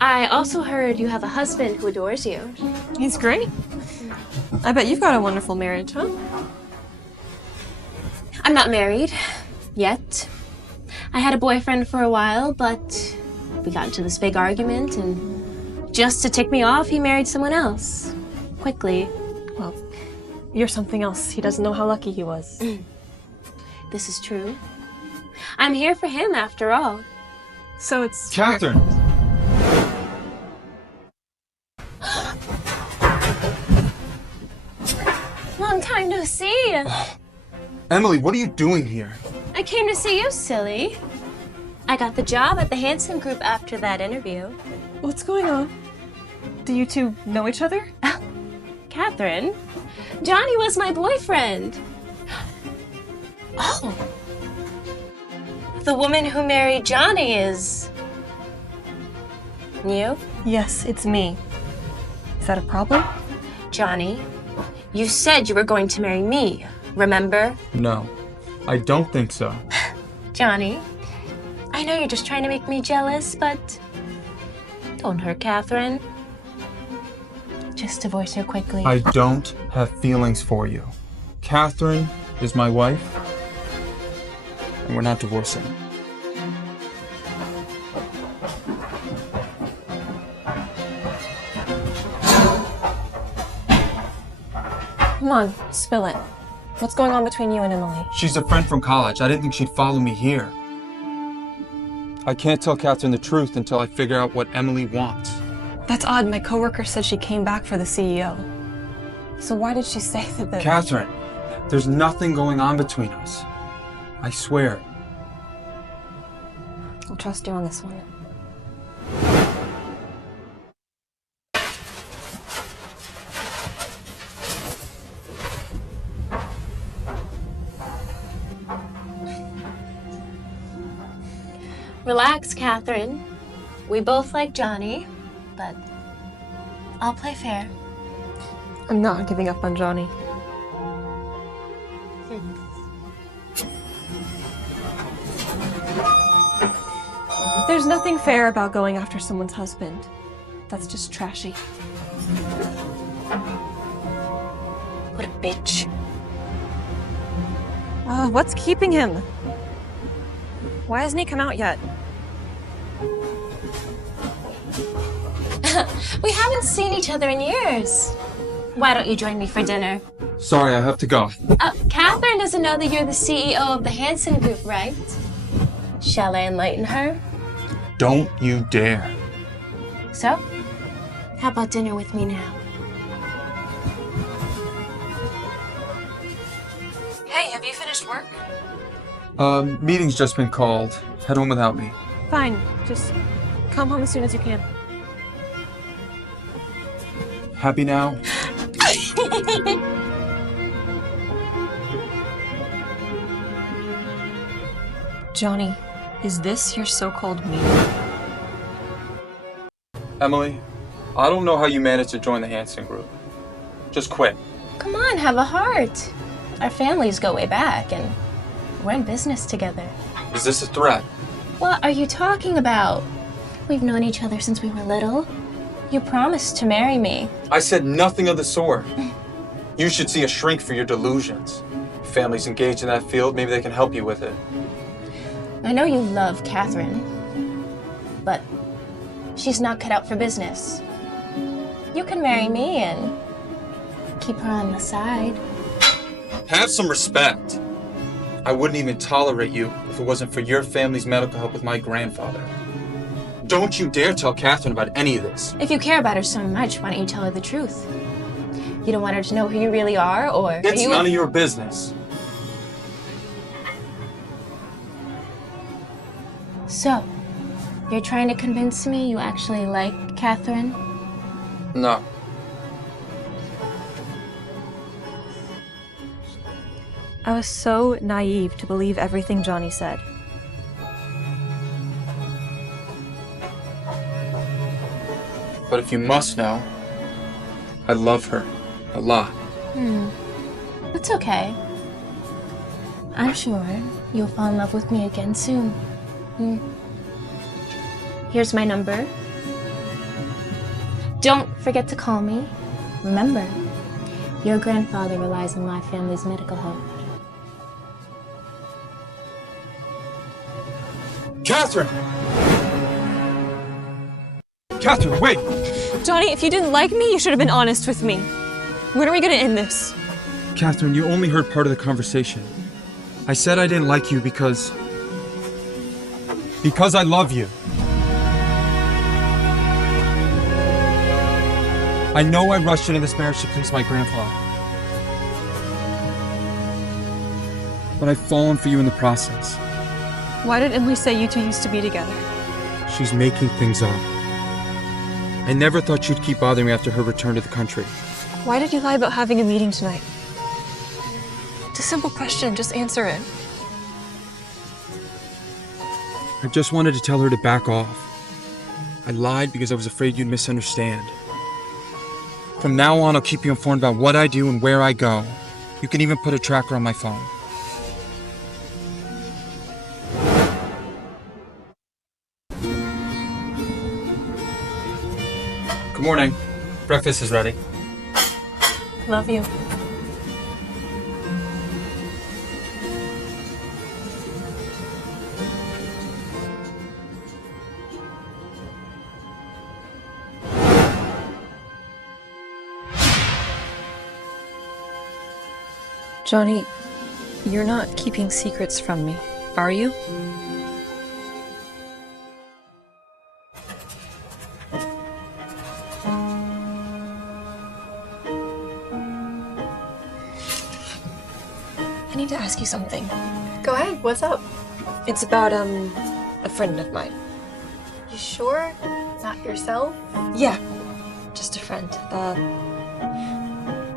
I also heard you have a husband who adores you. He's great. I bet you've got a wonderful marriage, huh? I'm not married. Yet. I had a boyfriend for a while, but we got into this big argument, and just to tick me off, he married someone else. Quickly. Well, you're something else. He doesn't know how lucky he was. This is true. I'm here for him, after all. So it's... Katherine! Long time no see. Emilee, what are you doing here? I came to see you, silly. I got the job at the Hansen Group after that interview. What's going on? Do you two know each other? Katherine, Jonny was my boyfriend. Oh. The woman who married Jonny is... you? Yes, it's me. Is that a problem? Jonny, you said you were going to marry me, remember? No, I don't think so. Jonny, I know you're just trying to make me jealous, but don't hurt Katherine. Just divorce her quickly. I don't have feelings for you. Katherine is my wife, and we're not divorcing. Come on, spill it. What's going on between you and Emilee? She's a friend from college. I didn't think she'd follow me here. I can't tell Katherine the truth until I figure out what Emilee wants. That's odd. My coworker said she came back for the CEO. So why did she say that Katherine, there's nothing going on between us. I swear. I'll trust you on this one. Relax, Katherine. We both like Jonny, but I'll play fair. I'm not giving up on Jonny. There's nothing fair about going after someone's husband. That's just trashy. What a bitch. What's keeping him? Why hasn't he come out yet? We haven't seen each other in years. Why don't you join me for dinner? Sorry, I have to go. Katherine doesn't know that you're the CEO of the Hansen Group, right? Shall I enlighten her? Don't you dare. So, how about dinner with me now? Hey, have you finished work? Meeting's just been called. Head home without me. Fine, just come home as soon as you can. Happy now? Jonny, is this your so-called me? Emilee, I don't know how you managed to join the Hansen Group. Just quit. Come on, have a heart. Our families go way back, and we're in business together. Is this a threat? What are you talking about? We've known each other since we were little. You promised to marry me. I said nothing of the sort. You should see a shrink for your delusions. If family's engaged in that field, maybe they can help you with it. I know you love Katherine, but she's not cut out for business. You can marry me and keep her on the side. Have some respect. I wouldn't even tolerate you if it wasn't for your family's medical help with my grandfather. Don't you dare tell Katherine about any of this. If you care about her so much, why don't you tell her the truth? You don't want her to know who you really are, or It's none of your business. So, you're trying to convince me you actually like Katherine? No. I was so naive to believe everything Jonny said. But if you must know, I love her a lot. It's okay. I'm sure you'll fall in love with me again soon. Here's my number. Don't forget to call me. Remember, your grandfather relies on my family's medical help. Katherine! Katherine, wait! Jonny, if you didn't like me, you should have been honest with me. When are we gonna end this? Katherine, you only heard part of the conversation. I said I didn't like you because I love you. I know I rushed into this marriage to please my grandfather. But I've fallen for you in the process. Why did Emilee say you two used to be together? She's making things up. I never thought she'd keep bothering me after her return to the country. Why did you lie about having a meeting tonight? It's a simple question, just answer it. I just wanted to tell her to back off. I lied because I was afraid you'd misunderstand. From now on, I'll keep you informed about what I do and where I go. You can even put a tracker on my phone. Good morning. Breakfast is ready. Love you. Jonny, you're not keeping secrets from me, are you? I need to ask you something. Go ahead, what's up? It's about, a friend of mine. You sure? Not yourself? Yeah, just a friend.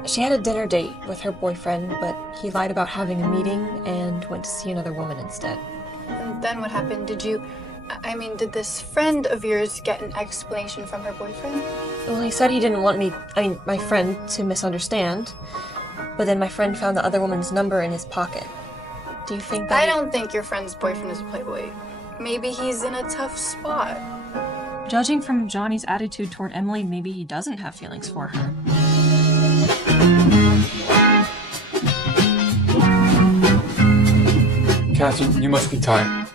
She had a dinner date with her boyfriend, but he lied about having a meeting and went to see another woman instead. And then what happened? Did this friend of yours get an explanation from her boyfriend? Well, he said he didn't want my friend to misunderstand, but then my friend found the other woman's number in his pocket. Do you think that... I don't think your friend's boyfriend is a playboy. Maybe he's in a tough spot. Judging from Johnny's attitude toward Emilee, maybe he doesn't have feelings for her. Katherine, you must be tired.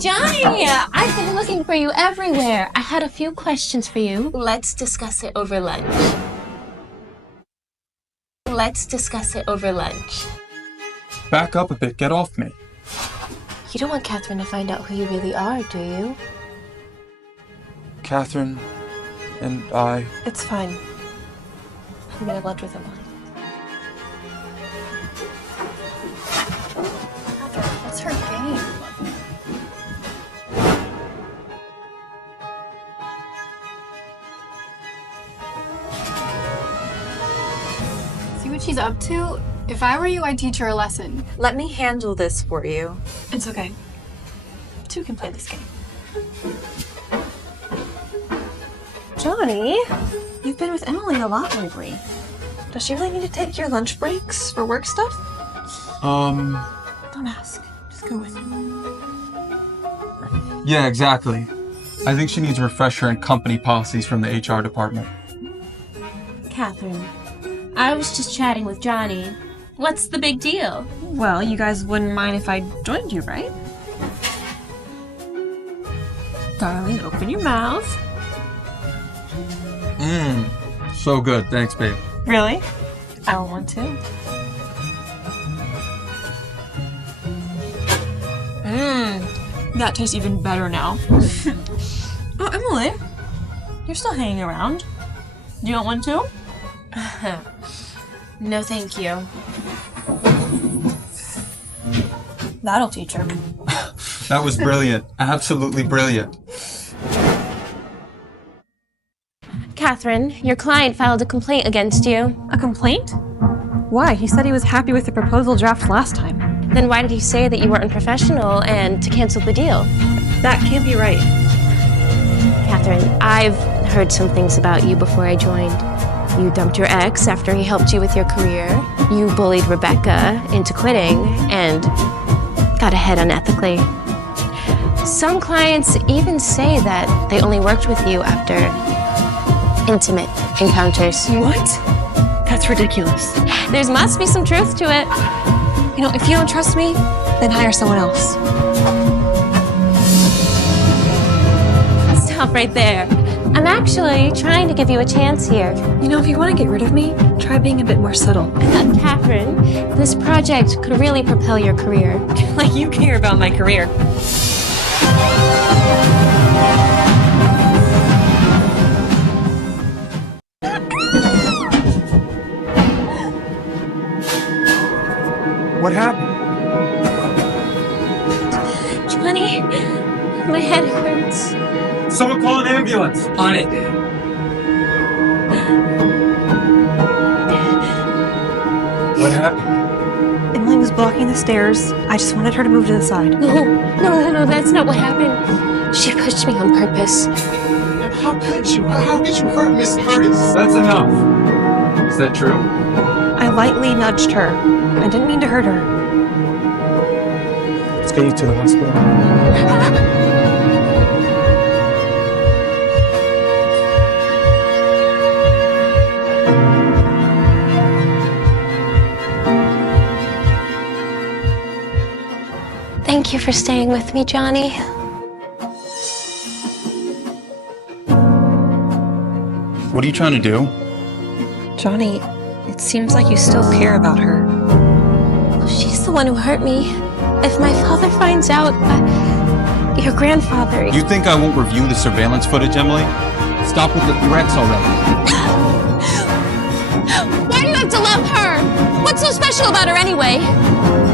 Johnny! I've been looking for you everywhere. I had a few questions for you. Let's discuss it over lunch. Let's discuss it over lunch. Back up a bit. Get off me. You don't want Katherine to find out who you really are, do you? Katherine and I... It's fine. I'm gonna have lunch with Emilee. What's her game? See what she's up to? If I were you, I'd teach her a lesson. Let me handle this for you. It's okay. Two can play this game. Johnny, you've been with Emilee a lot lately. Does she really need to take your lunch breaks for work stuff? Don't ask. Just go with me. Yeah, exactly. I think she needs a refresher in company policies from the HR department. Katherine, I was just chatting with Johnny. What's the big deal? Well, you guys wouldn't mind if I joined you, right? Darling, open your mouth. So good. Thanks, babe. Really? I want to. That tastes even better now. Oh, Emilee, you're still hanging around. Do you want one too? No, thank you. That'll teach her. That was brilliant. Absolutely brilliant. Katherine, your client filed a complaint against you. A complaint? Why? He said he was happy with the proposal draft last time. Then why did he say that you were unprofessional and to cancel the deal? That can't be right. Katherine, I've heard some things about you before I joined. You dumped your ex after he helped you with your career. You bullied Rebecca into quitting and got ahead unethically. Some clients even say that they only worked with you after intimate encounters. What? That's ridiculous. There must be some truth to it. You know, if you don't trust me, then hire someone else. Stop right there. I'm actually trying to give you a chance here. You know, if you want to get rid of me, try being a bit more subtle. Katherine, this project could really propel your career. Like you care about my career. What happened? Johnny, my head hurts. Someone call an ambulance. On it. What happened? Emilee was blocking the stairs. I just wanted her to move to the side. No, that's not what happened. She pushed me on purpose. How could you? How could you hurt Miss Curtis? That's enough. Is that true? I lightly nudged her. I didn't mean to hurt her. Let's get you to the hospital. Thank you for staying with me, Johnny. What are you trying to do? Johnny, It seems like you still care about her. Well, she's the one who hurt me. If my father finds out, your grandfather... You think I won't review the surveillance footage, Emilee? Stop with the threats already. Why do you have to love her? What's so special about her anyway?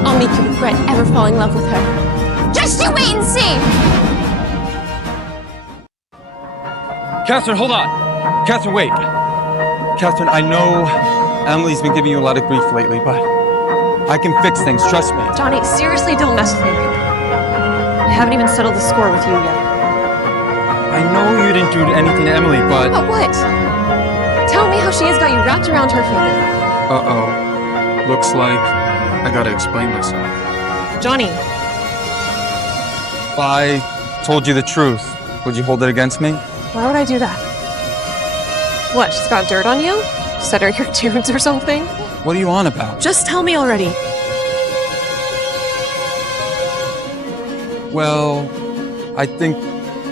I'll make you regret ever falling in love with her. Just you wait and see! Katherine, hold on. Katherine, wait. Katherine, I know Emilee's been giving you a lot of grief lately, but I can fix things, trust me. Johnny, seriously, don't mess with me right now. I haven't even settled the score with you yet. I know you didn't do anything to Emilee, but... But what? Tell me how she has got you wrapped around her finger. Uh-oh. Looks like I gotta explain myself. Johnny. If I told you the truth, would you hold it against me? Why would I do that? What, she's got dirt on you? Said her your dudes or something? What are you on about? Just tell me already. Well, I think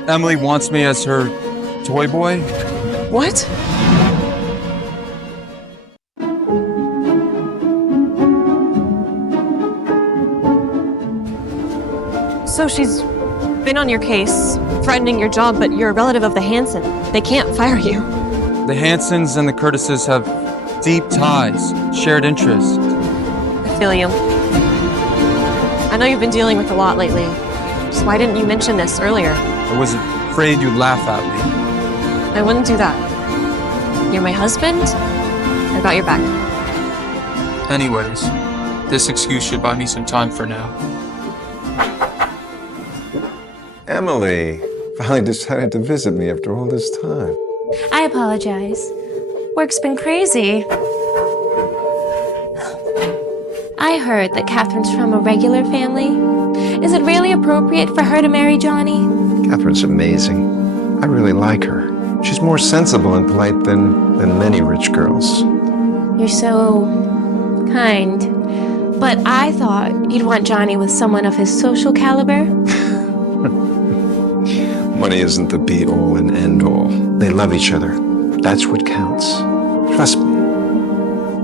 Emilee wants me as her toy boy. What? So she's been on your case, threatening your job, but you're a relative of the Hansen. They can't fire you. The Hansens and the Curtises have deep ties, shared interests. I feel you. I know you've been dealing with a lot lately. So why didn't you mention this earlier? I was afraid you'd laugh at me. I wouldn't do that. You're my husband. I got your back. Anyways, this excuse should buy me some time for now. Emilee finally decided to visit me after all this time. I apologize. Work's been crazy. I heard that Katherine's from a regular family. Is it really appropriate for her to marry Johnny? Katherine's amazing. I really like her. She's more sensible and polite than many rich girls. You're so kind. But I thought you'd want Johnny with someone of his social caliber. Money isn't the be-all and end-all. They love each other. That's what counts. Trust me.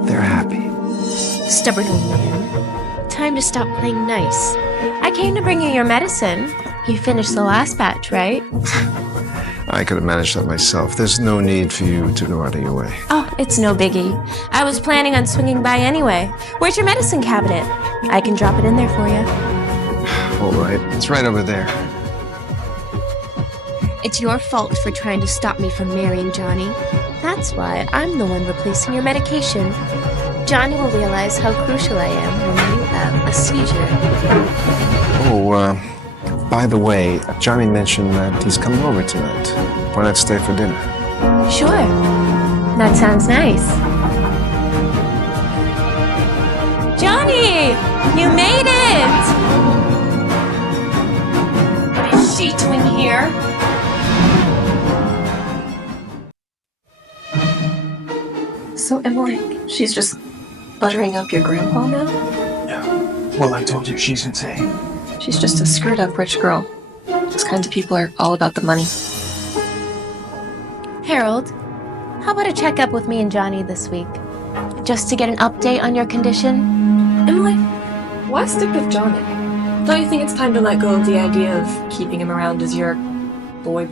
They're happy. Stubborn old man. Time to stop playing nice. I came to bring you your medicine. You finished the last batch, right? I could have managed that myself. There's no need for you to go out of your way. Oh, it's no biggie. I was planning on swinging by anyway. Where's your medicine cabinet? I can drop it in there for you. All right. It's right over there. It's your fault for trying to stop me from marrying Johnny. That's why I'm the one replacing your medication. Johnny will realize how crucial I am when you have a seizure. Oh, by the way, Johnny mentioned that he's coming over tonight. Why not stay for dinner? Sure. That sounds nice. Johnny! You made it! What is she doing here? So, Emilee, she's just buttering up your grandpa now? Yeah. Well, I told you, she's insane. She's just a screwed up rich girl. Those kinds of people are all about the money. Harold, how about a checkup with me and Johnny this week? Just to get an update on your condition? Emilee, why stick with Johnny? Don't you think it's time to let go of the idea of keeping him around as your boy?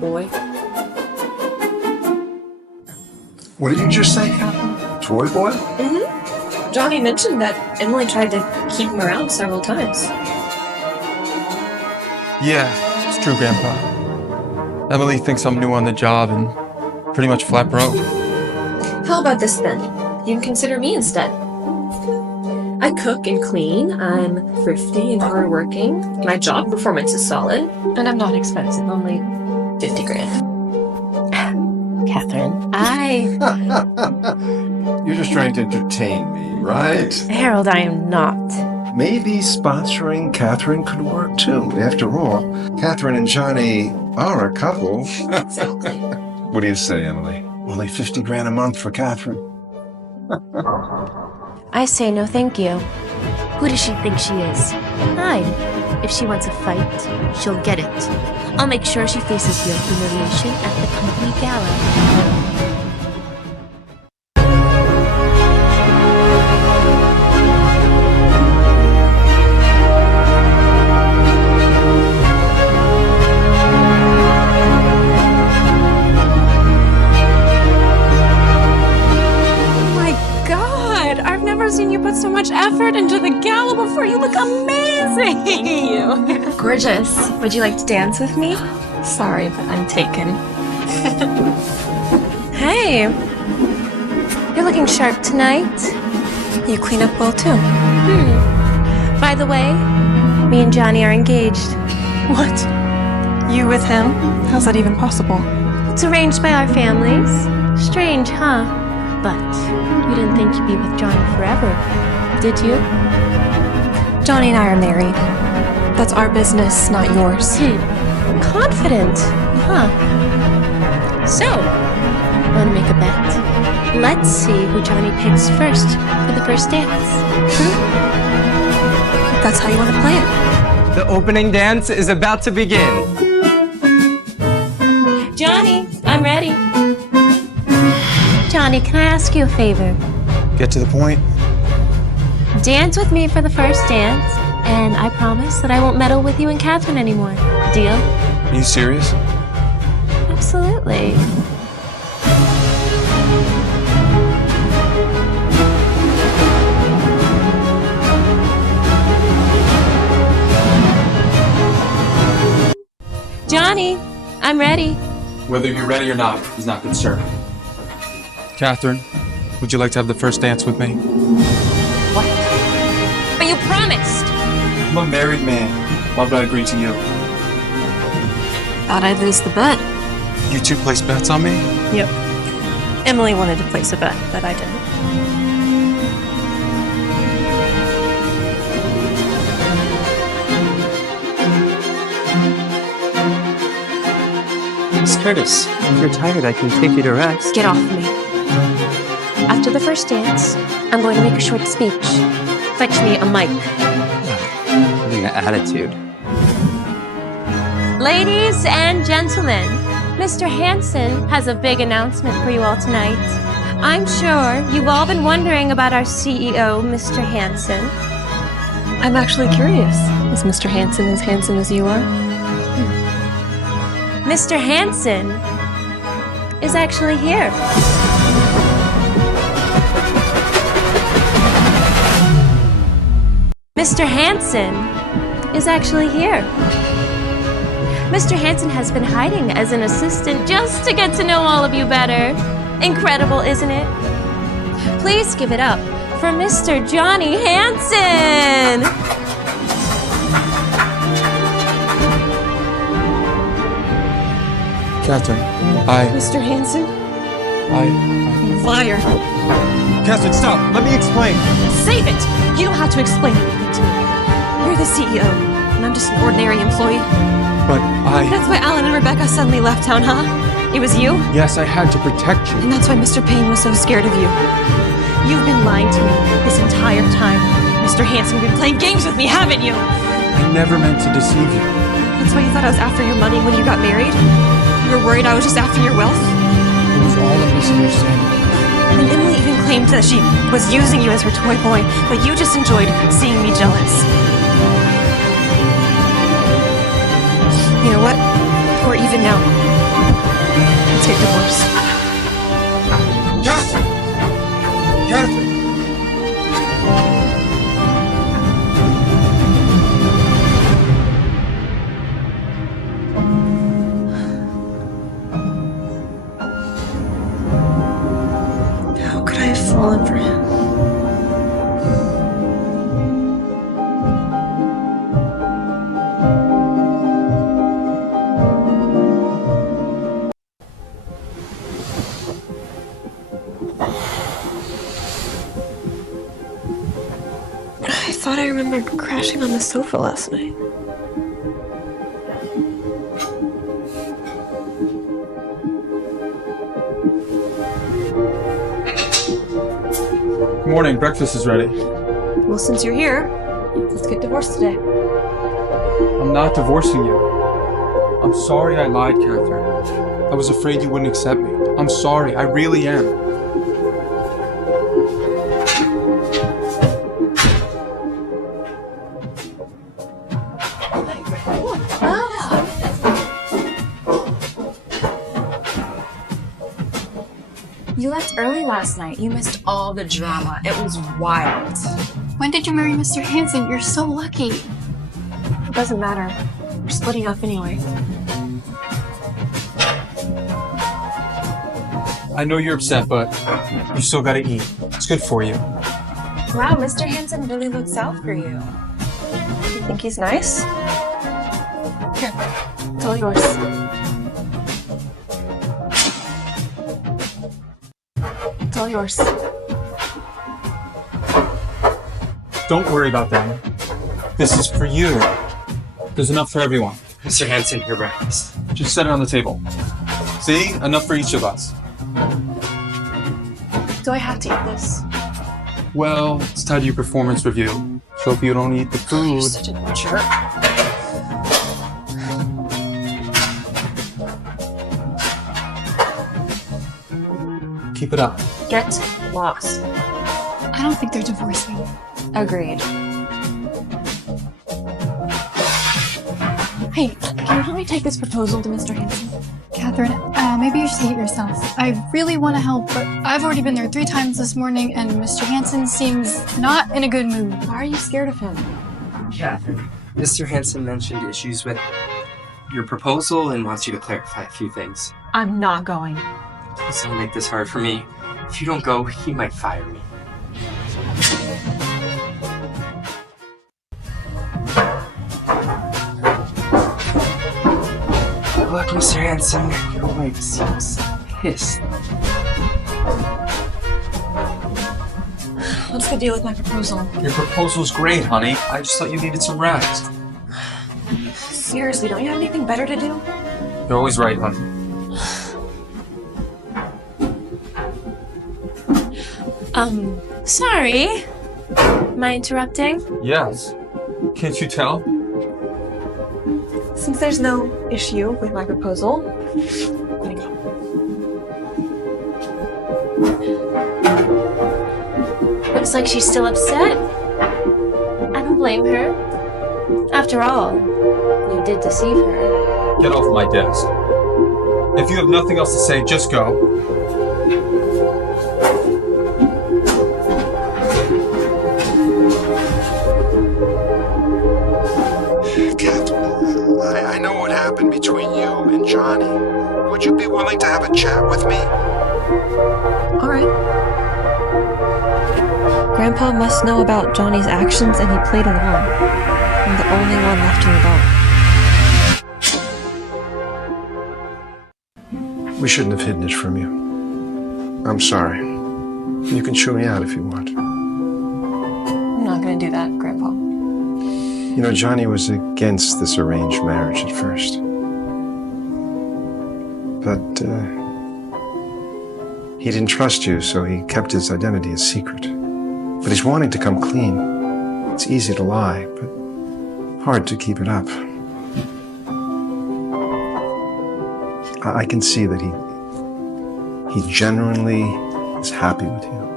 What did you just say, Katherine? Toy boy? Mm-hmm. Johnny mentioned that Emilee tried to keep him around several times. Yeah, it's true, Grandpa. Emilee thinks I'm new on the job and pretty much flat broke. How about this then? You can consider me instead. I cook and clean, I'm thrifty and hardworking, my job performance is solid, and I'm not expensive, only 50 grand. Katherine, You're just trying to entertain me, right? Harold, I am not. Maybe sponsoring Katherine could work too. After all, Katherine and Johnny are a couple. Exactly. What do you say, Emilee? Only 50 grand a month for Katherine. I say no thank you. Who does she think she is? Fine. If she wants a fight, she'll get it. I'll make sure she faces your humiliation at the company gala. seen you put so much effort into the gala before. You look amazing. Thank you. Gorgeous. Would you like to dance with me? Sorry, but I'm taken. Hey, you're looking sharp tonight. You clean up well too. By the way, me and Jonny are engaged. What? You with him? How's that even possible? It's arranged by our families. Strange, huh? But you didn't think you'd be with Jonny forever, did you? Jonny and I are married. That's our business, not yours. Confident, huh? So, wanna make a bet? Let's see who Jonny picks first for the first dance. That's how you want to play it. The opening dance is about to begin. Jonny, I'm ready. Jonny, can I ask you a favor? Get to the point. Dance with me for the first dance, and I promise that I won't meddle with you and Katherine anymore. Deal? Are you serious? Absolutely. Jonny, I'm ready. Whether you're ready or not, he's not concerned. Katherine, would you like to have the first dance with me? What? But you promised. I'm a married man. Why would I agree to you? Thought I'd lose the bet. You two place bets on me? Yep. Emilee wanted to place a bet, but I didn't. Miss Curtis, if you're tired, I can take you to rest. Get off me. After the first dance, I'm going to make a short speech. Fetch me a mic. Having an attitude. Ladies and gentlemen, Mr. Hansen has a big announcement for you all tonight. I'm sure you've all been wondering about our CEO, Mr. Hansen. I'm actually curious. Is Mr. Hansen as handsome as you are? Mr. Hansen is actually here. Mr. Hansen is actually here. Mr. Hansen has been hiding as an assistant just to get to know all of you better. Incredible, isn't it? Please give it up for Mr. Jonny Hansen! Katherine, Mr. Hansen? Liar. Katherine, stop! Let me explain! Save it! You don't have to explain anything to me. You're the CEO, and I'm just an ordinary employee. But That's why Alan and Rebecca suddenly left town, huh? It was you? Yes, I had to protect you. And that's why Mr. Payne was so scared of you. You've been lying to me this entire time. Mr. Hansen, you've been playing games with me, haven't you? I never meant to deceive you. That's why you thought I was after your money when you got married? You were worried I was just after your wealth? It was all a misunderstanding. And Emilee even claimed that she was using you as her toy boy, but you just enjoyed seeing me jealous. You know what? Or even now. Let's get divorced. Katherine! Katherine! How could I have fallen for him? I thought I remembered crashing on the sofa last night. Good morning, breakfast is ready. Well, since you're here, let's get divorced today. I'm not divorcing you. I'm sorry I lied, Katherine. I was afraid you wouldn't accept me. I'm sorry, I really am. You left left early last night. You missed all the drama. It was wild. When did you marry Mr. Hansen? You're so lucky. It doesn't matter. We're splitting up anyway. I know you're upset, but you still gotta eat. It's good for you. Wow, Mr. Hansen really looks out for you. You think he's nice? Here, it's all yours. It's all yours. Don't worry about that. This is for you. There's enough for everyone. Mr. Hansen, your breakfast. Just set it on the table. See? Enough for each of us. Do I have to eat this? Well, it's tied to your performance review. So if you don't eat the food... You're such a jerk. Keep it up. Get lost. I don't think they're divorcing. Agreed. Hey, can you help me take this proposal to Mr. Hansen? Katherine, maybe you should take it yourself. I really want to help, but I've already been there 3 times this morning, and Mr. Hansen seems not in a good mood. Why are you scared of him? Katherine, Mr. Hansen mentioned issues with your proposal and wants you to clarify a few things. I'm not going. Please don't make this hard for me. If you don't go, he might fire me. Look, Mr. Hansen, your wife seems pissed. What's the deal with my proposal? Your proposal's great, honey. I just thought you needed some rest. Seriously, don't you have anything better to do? You're always right, honey. Sorry. Am I interrupting? Yes. Can't you tell? Since there's no issue with my proposal, I'm gonna go. Looks like she's still upset. I don't blame her. After all, you did deceive her. Get off my desk. If you have nothing else to say, just go. I know what happened between you and Jonny. Would you be willing to have a chat with me? All right. Grandpa must know about Johnny's actions, and he played along. I'm the only one left in the dark. We shouldn't have hidden it from you. I'm sorry. You can chew me out if you want. I'm not gonna do that, Grandpa. You know, Jonny was against this arranged marriage at first. But, he didn't trust you, so he kept his identity a secret. But he's wanting to come clean. It's easy to lie, but hard to keep it up. I can see that he genuinely is happy with you.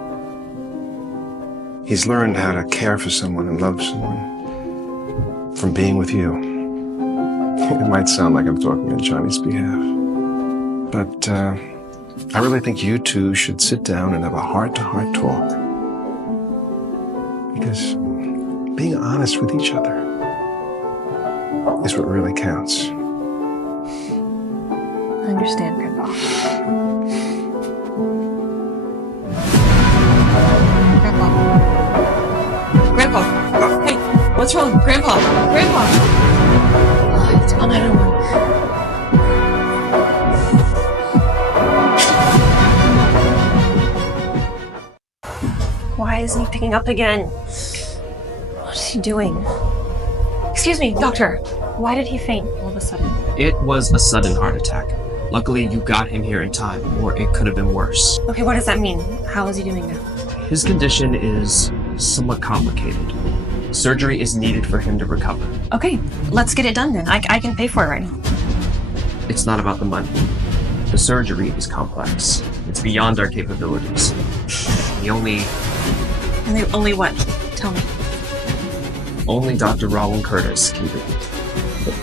He's learned how to care for someone and love someone from being with you. It might sound like I'm talking on Johnny's behalf, but I really think you two should sit down and have a heart-to-heart talk. Because being honest with each other is what really counts. I understand, Grandpa. Grandpa! Hey, what's wrong? Grandpa! Grandpa! Oh, it's call 911. Why isn't he picking up again? What is he doing? Excuse me, doctor. Why did he faint all of a sudden? It was a sudden heart attack. Luckily, you got him here in time, or it could have been worse. Okay, what does that mean? How is he doing now? His condition is somewhat complicated. Surgery is needed for him to recover. Okay, let's get it done then. I can pay for it right now. It's not about the money. The surgery is complex. It's beyond our capabilities. Only what? Tell me. Only Dr. Roland Curtis can do it.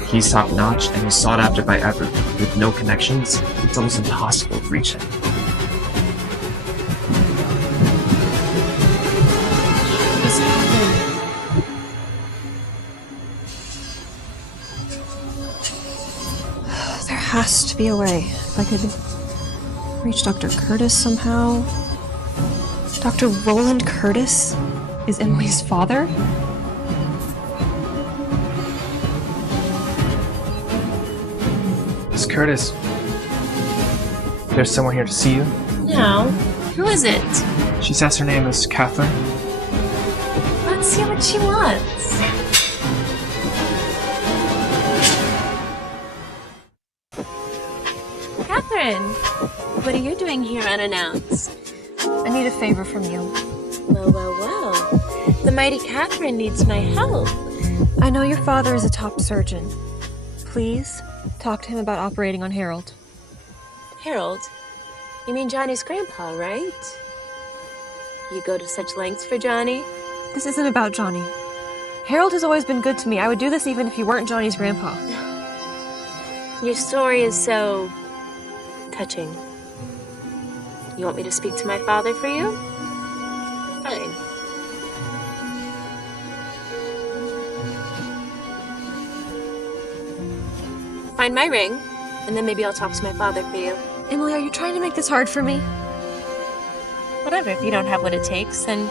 He's top-notch and is sought after by everyone. With no connections, it's almost impossible to reach him. has to be a way. If I could reach Dr. Curtis somehow. Dr. Roland Curtis is Emilee's father? Miss Curtis, there's someone here to see you. No. Who is it? She says her name is Katherine. Let's see what she wants. Katherine, what are you doing here unannounced? I need a favor from you. Well, well, well. The mighty Katherine needs my help. I know your father is a top surgeon. Please talk to him about operating on Harold. Harold? You mean Johnny's grandpa, right? You go to such lengths for Johnny? This isn't about Johnny. Harold has always been good to me. I would do this even if you weren't Johnny's grandpa. Your story is so touching. You want me to speak to my father for you? Fine. Find my ring, and then maybe I'll talk to my father for you. Emilee, are you trying to make this hard for me? Whatever, if you don't have what it takes, then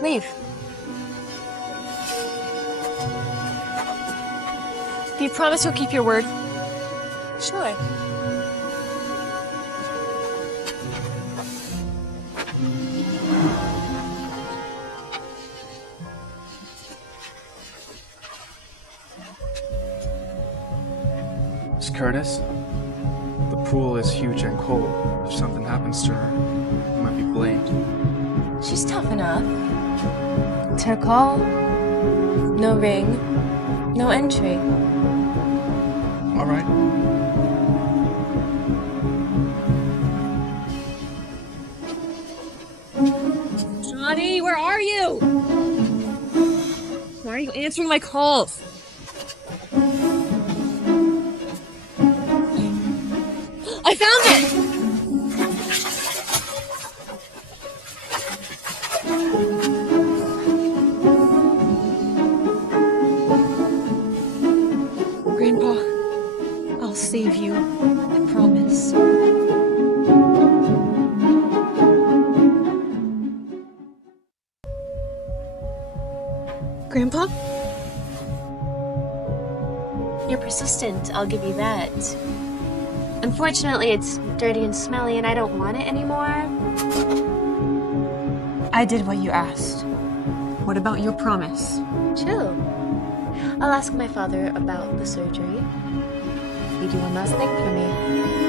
leave. Do you promise you'll keep your word? Sure. Miss Curtis, the pool is huge and cold. If something happens to her, you might be blamed. She's tough enough. It's her call. No ring, no entry. All right. Johnny, where are you? Why are you answering my calls? I found it! Grandpa, I'll save you. I promise. Grandpa? You're persistent, I'll give you that. Unfortunately, it's dirty and smelly and I don't want it anymore. I did what you asked. What about your promise? Chill. I'll ask my father about the surgery. You do one last thing for me.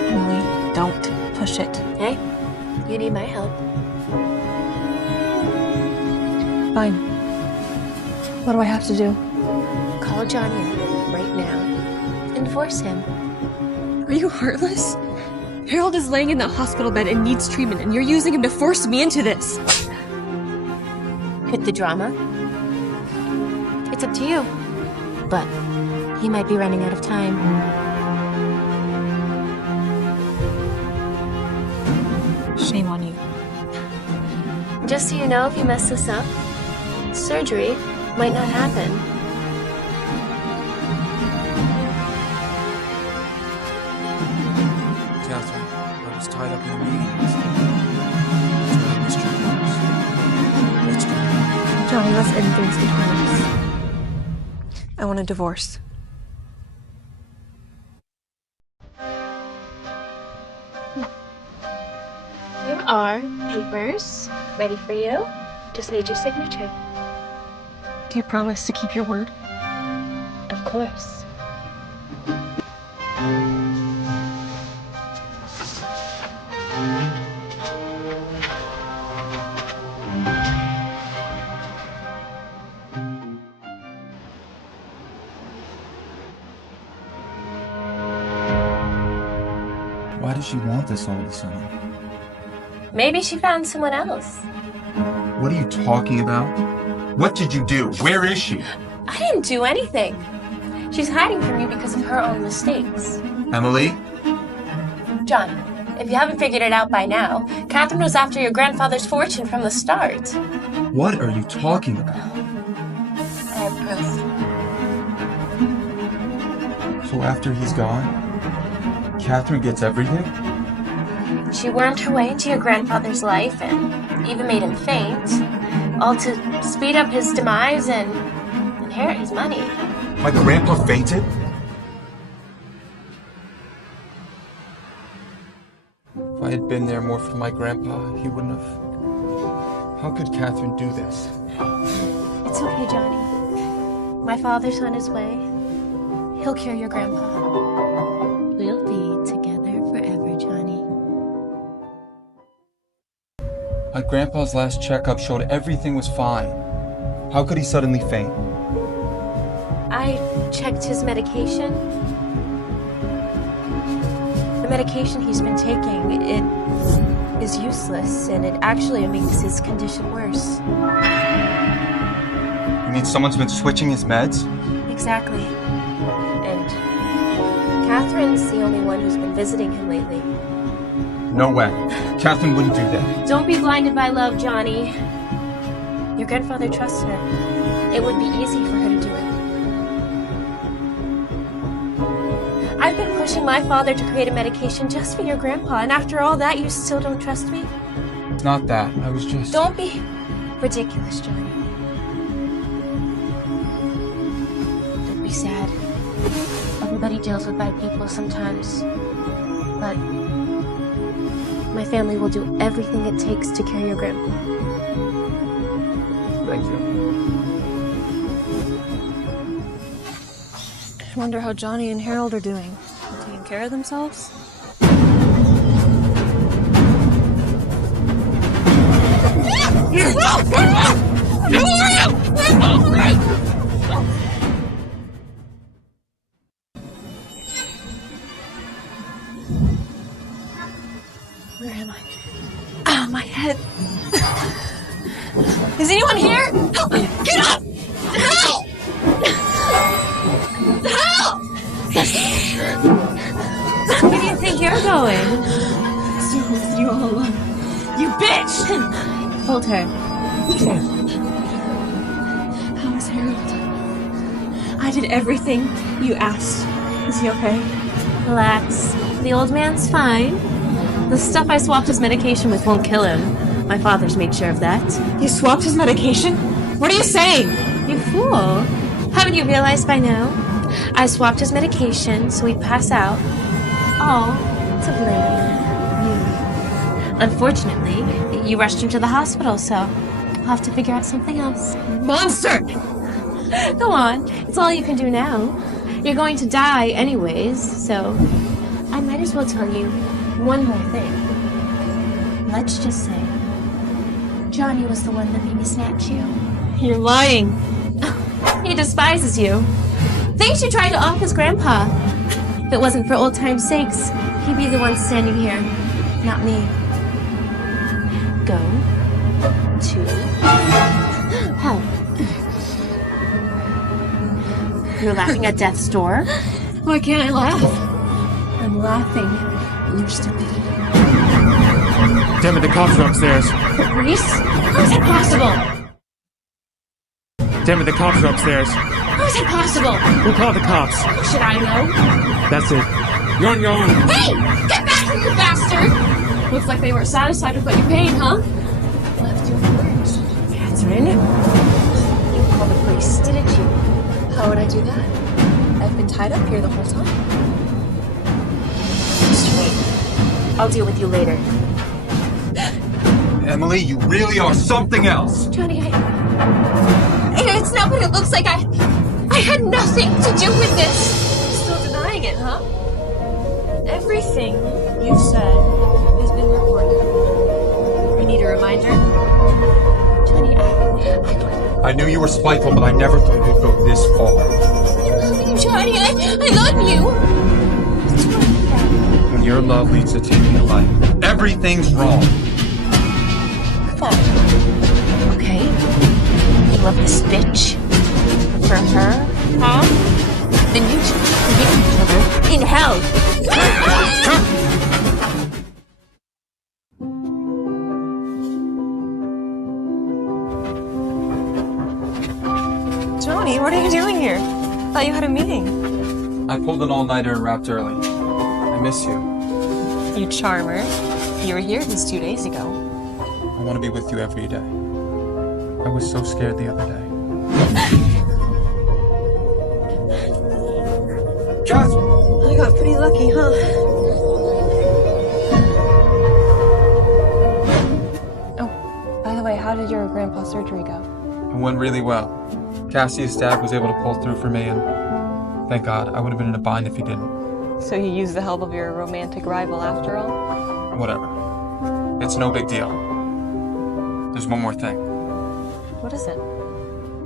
Emilee, don't push it. Hey, you need my help. Fine. What do I have to do? Call Johnny right now and force him. Are you heartless? Harold is laying in the hospital bed and needs treatment, and you're using him to force me into this. Quit the drama. It's up to you. But he might be running out of time. Shame on you. Just so you know, if you mess this up, surgery might not happen. Katherine, I was tied up in a meeting. What's going on? Johnny, let's end things between us. I want a divorce. Here are papers. Ready for you. Just need your signature. Do you promise to keep your word? Of course. Why does she want this all of a sudden? Maybe she found someone else. What are you talking about? What did you do? Where is she? I didn't do anything. She's hiding from you because of her own mistakes. Emilee? John, if you haven't figured it out by now, Katherine was after your grandfather's fortune from the start. What are you talking about? I have proof. So after he's gone, Katherine gets everything? She wormed her way into your grandfather's life and even made him faint, all to speed up his demise and inherit his money. My grandpa fainted? If I had been there more for my grandpa, he wouldn't have. How could Katherine do this? It's okay, Johnny. My father's on his way. He'll cure your grandpa. We'll be together forever, Johnny. My grandpa's last checkup showed everything was fine. How could he suddenly faint? I checked his medication. The medication he's been taking, it is useless, and it actually makes his condition worse. You mean someone's been switching his meds? Exactly. And Katherine's the only one who's been visiting him lately. No way. Katherine wouldn't do that. Don't be blinded by love, Johnny. Your grandfather trusts her. It would be easy for her to do it. I've been pushing my father to create a medication just for your grandpa, and after all that, you still don't trust me? It's not that. I was just... Don't be ridiculous, Johnny. Don't be sad. Everybody deals with bad people sometimes. But my family will do everything it takes to cure your grandpa. Thank you. I wonder how Johnny and Harold are doing. Taking care of themselves? Where am I? Ah, my head. Is anyone here? Help me! Get up! Help! Help! Where do you think you're going? So with you all along. You bitch! Hold her. How is Harold? I did everything you asked. Is he okay? Relax. The old man's fine. The stuff I swapped his medication with won't kill him. My father's made sure of that. You swapped his medication? What are you saying? You fool. Haven't you realized by now? I swapped his medication so he'd pass out. All to blame you. Unfortunately, you rushed him to the hospital, so I'll have to figure out something else. Monster! Go on. It's all you can do now. You're going to die anyways, so I might as well tell you one more thing. Let's just say Johnny was the one that made me snatch you. You're lying. He despises you. Thinks you tried to off his grandpa. If it wasn't for old time's sakes, he'd be the one standing here, not me. Go to hell. You're laughing at death's door? Why can't I laugh? I'm laughing at your stupidity. Damn it, the cops are upstairs. Reese? How is that possible? Damn it, the cops are upstairs. How is that possible? We'll call the cops. How should I know? That's it. You're on your own. Hey! Get back here, you bastard! Looks like they weren't satisfied with what you paid, huh? Left your words. Katherine, you called the police, didn't you? How would I do that? I've been tied up here the whole time. Just wait. I'll deal with you later. Emilee, you really are something else. Johnny, it's not what it looks like. I had nothing to do with this. Still denying it, huh? Everything you've said has been recorded. I need a reminder. Johnny, I knew you were spiteful, but I never thought you'd go this far. I love you, Johnny. I love you. When your love leads to taking a life, everything's wrong. Okay. You love this bitch? For her? Huh? Then you should forgive each other in hell. Johnny, what are you doing here? Thought you had a meeting. I pulled an all-nighter and wrapped early. I miss you. You charmer. You were here just 2 days ago. I want to be with you every day. I was so scared the other day. I got pretty lucky, huh? By the way, how did your grandpa's surgery go? It went really well. Cassie's dad was able to pull through for me, and thank God, I would have been in a bind if he didn't. So you used the help of your romantic rival after all? Whatever. It's no big deal. There's one more thing. What is it?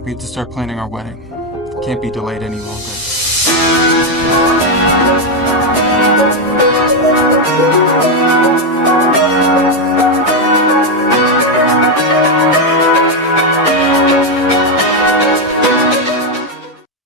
We have to start planning our wedding. It can't be delayed any longer.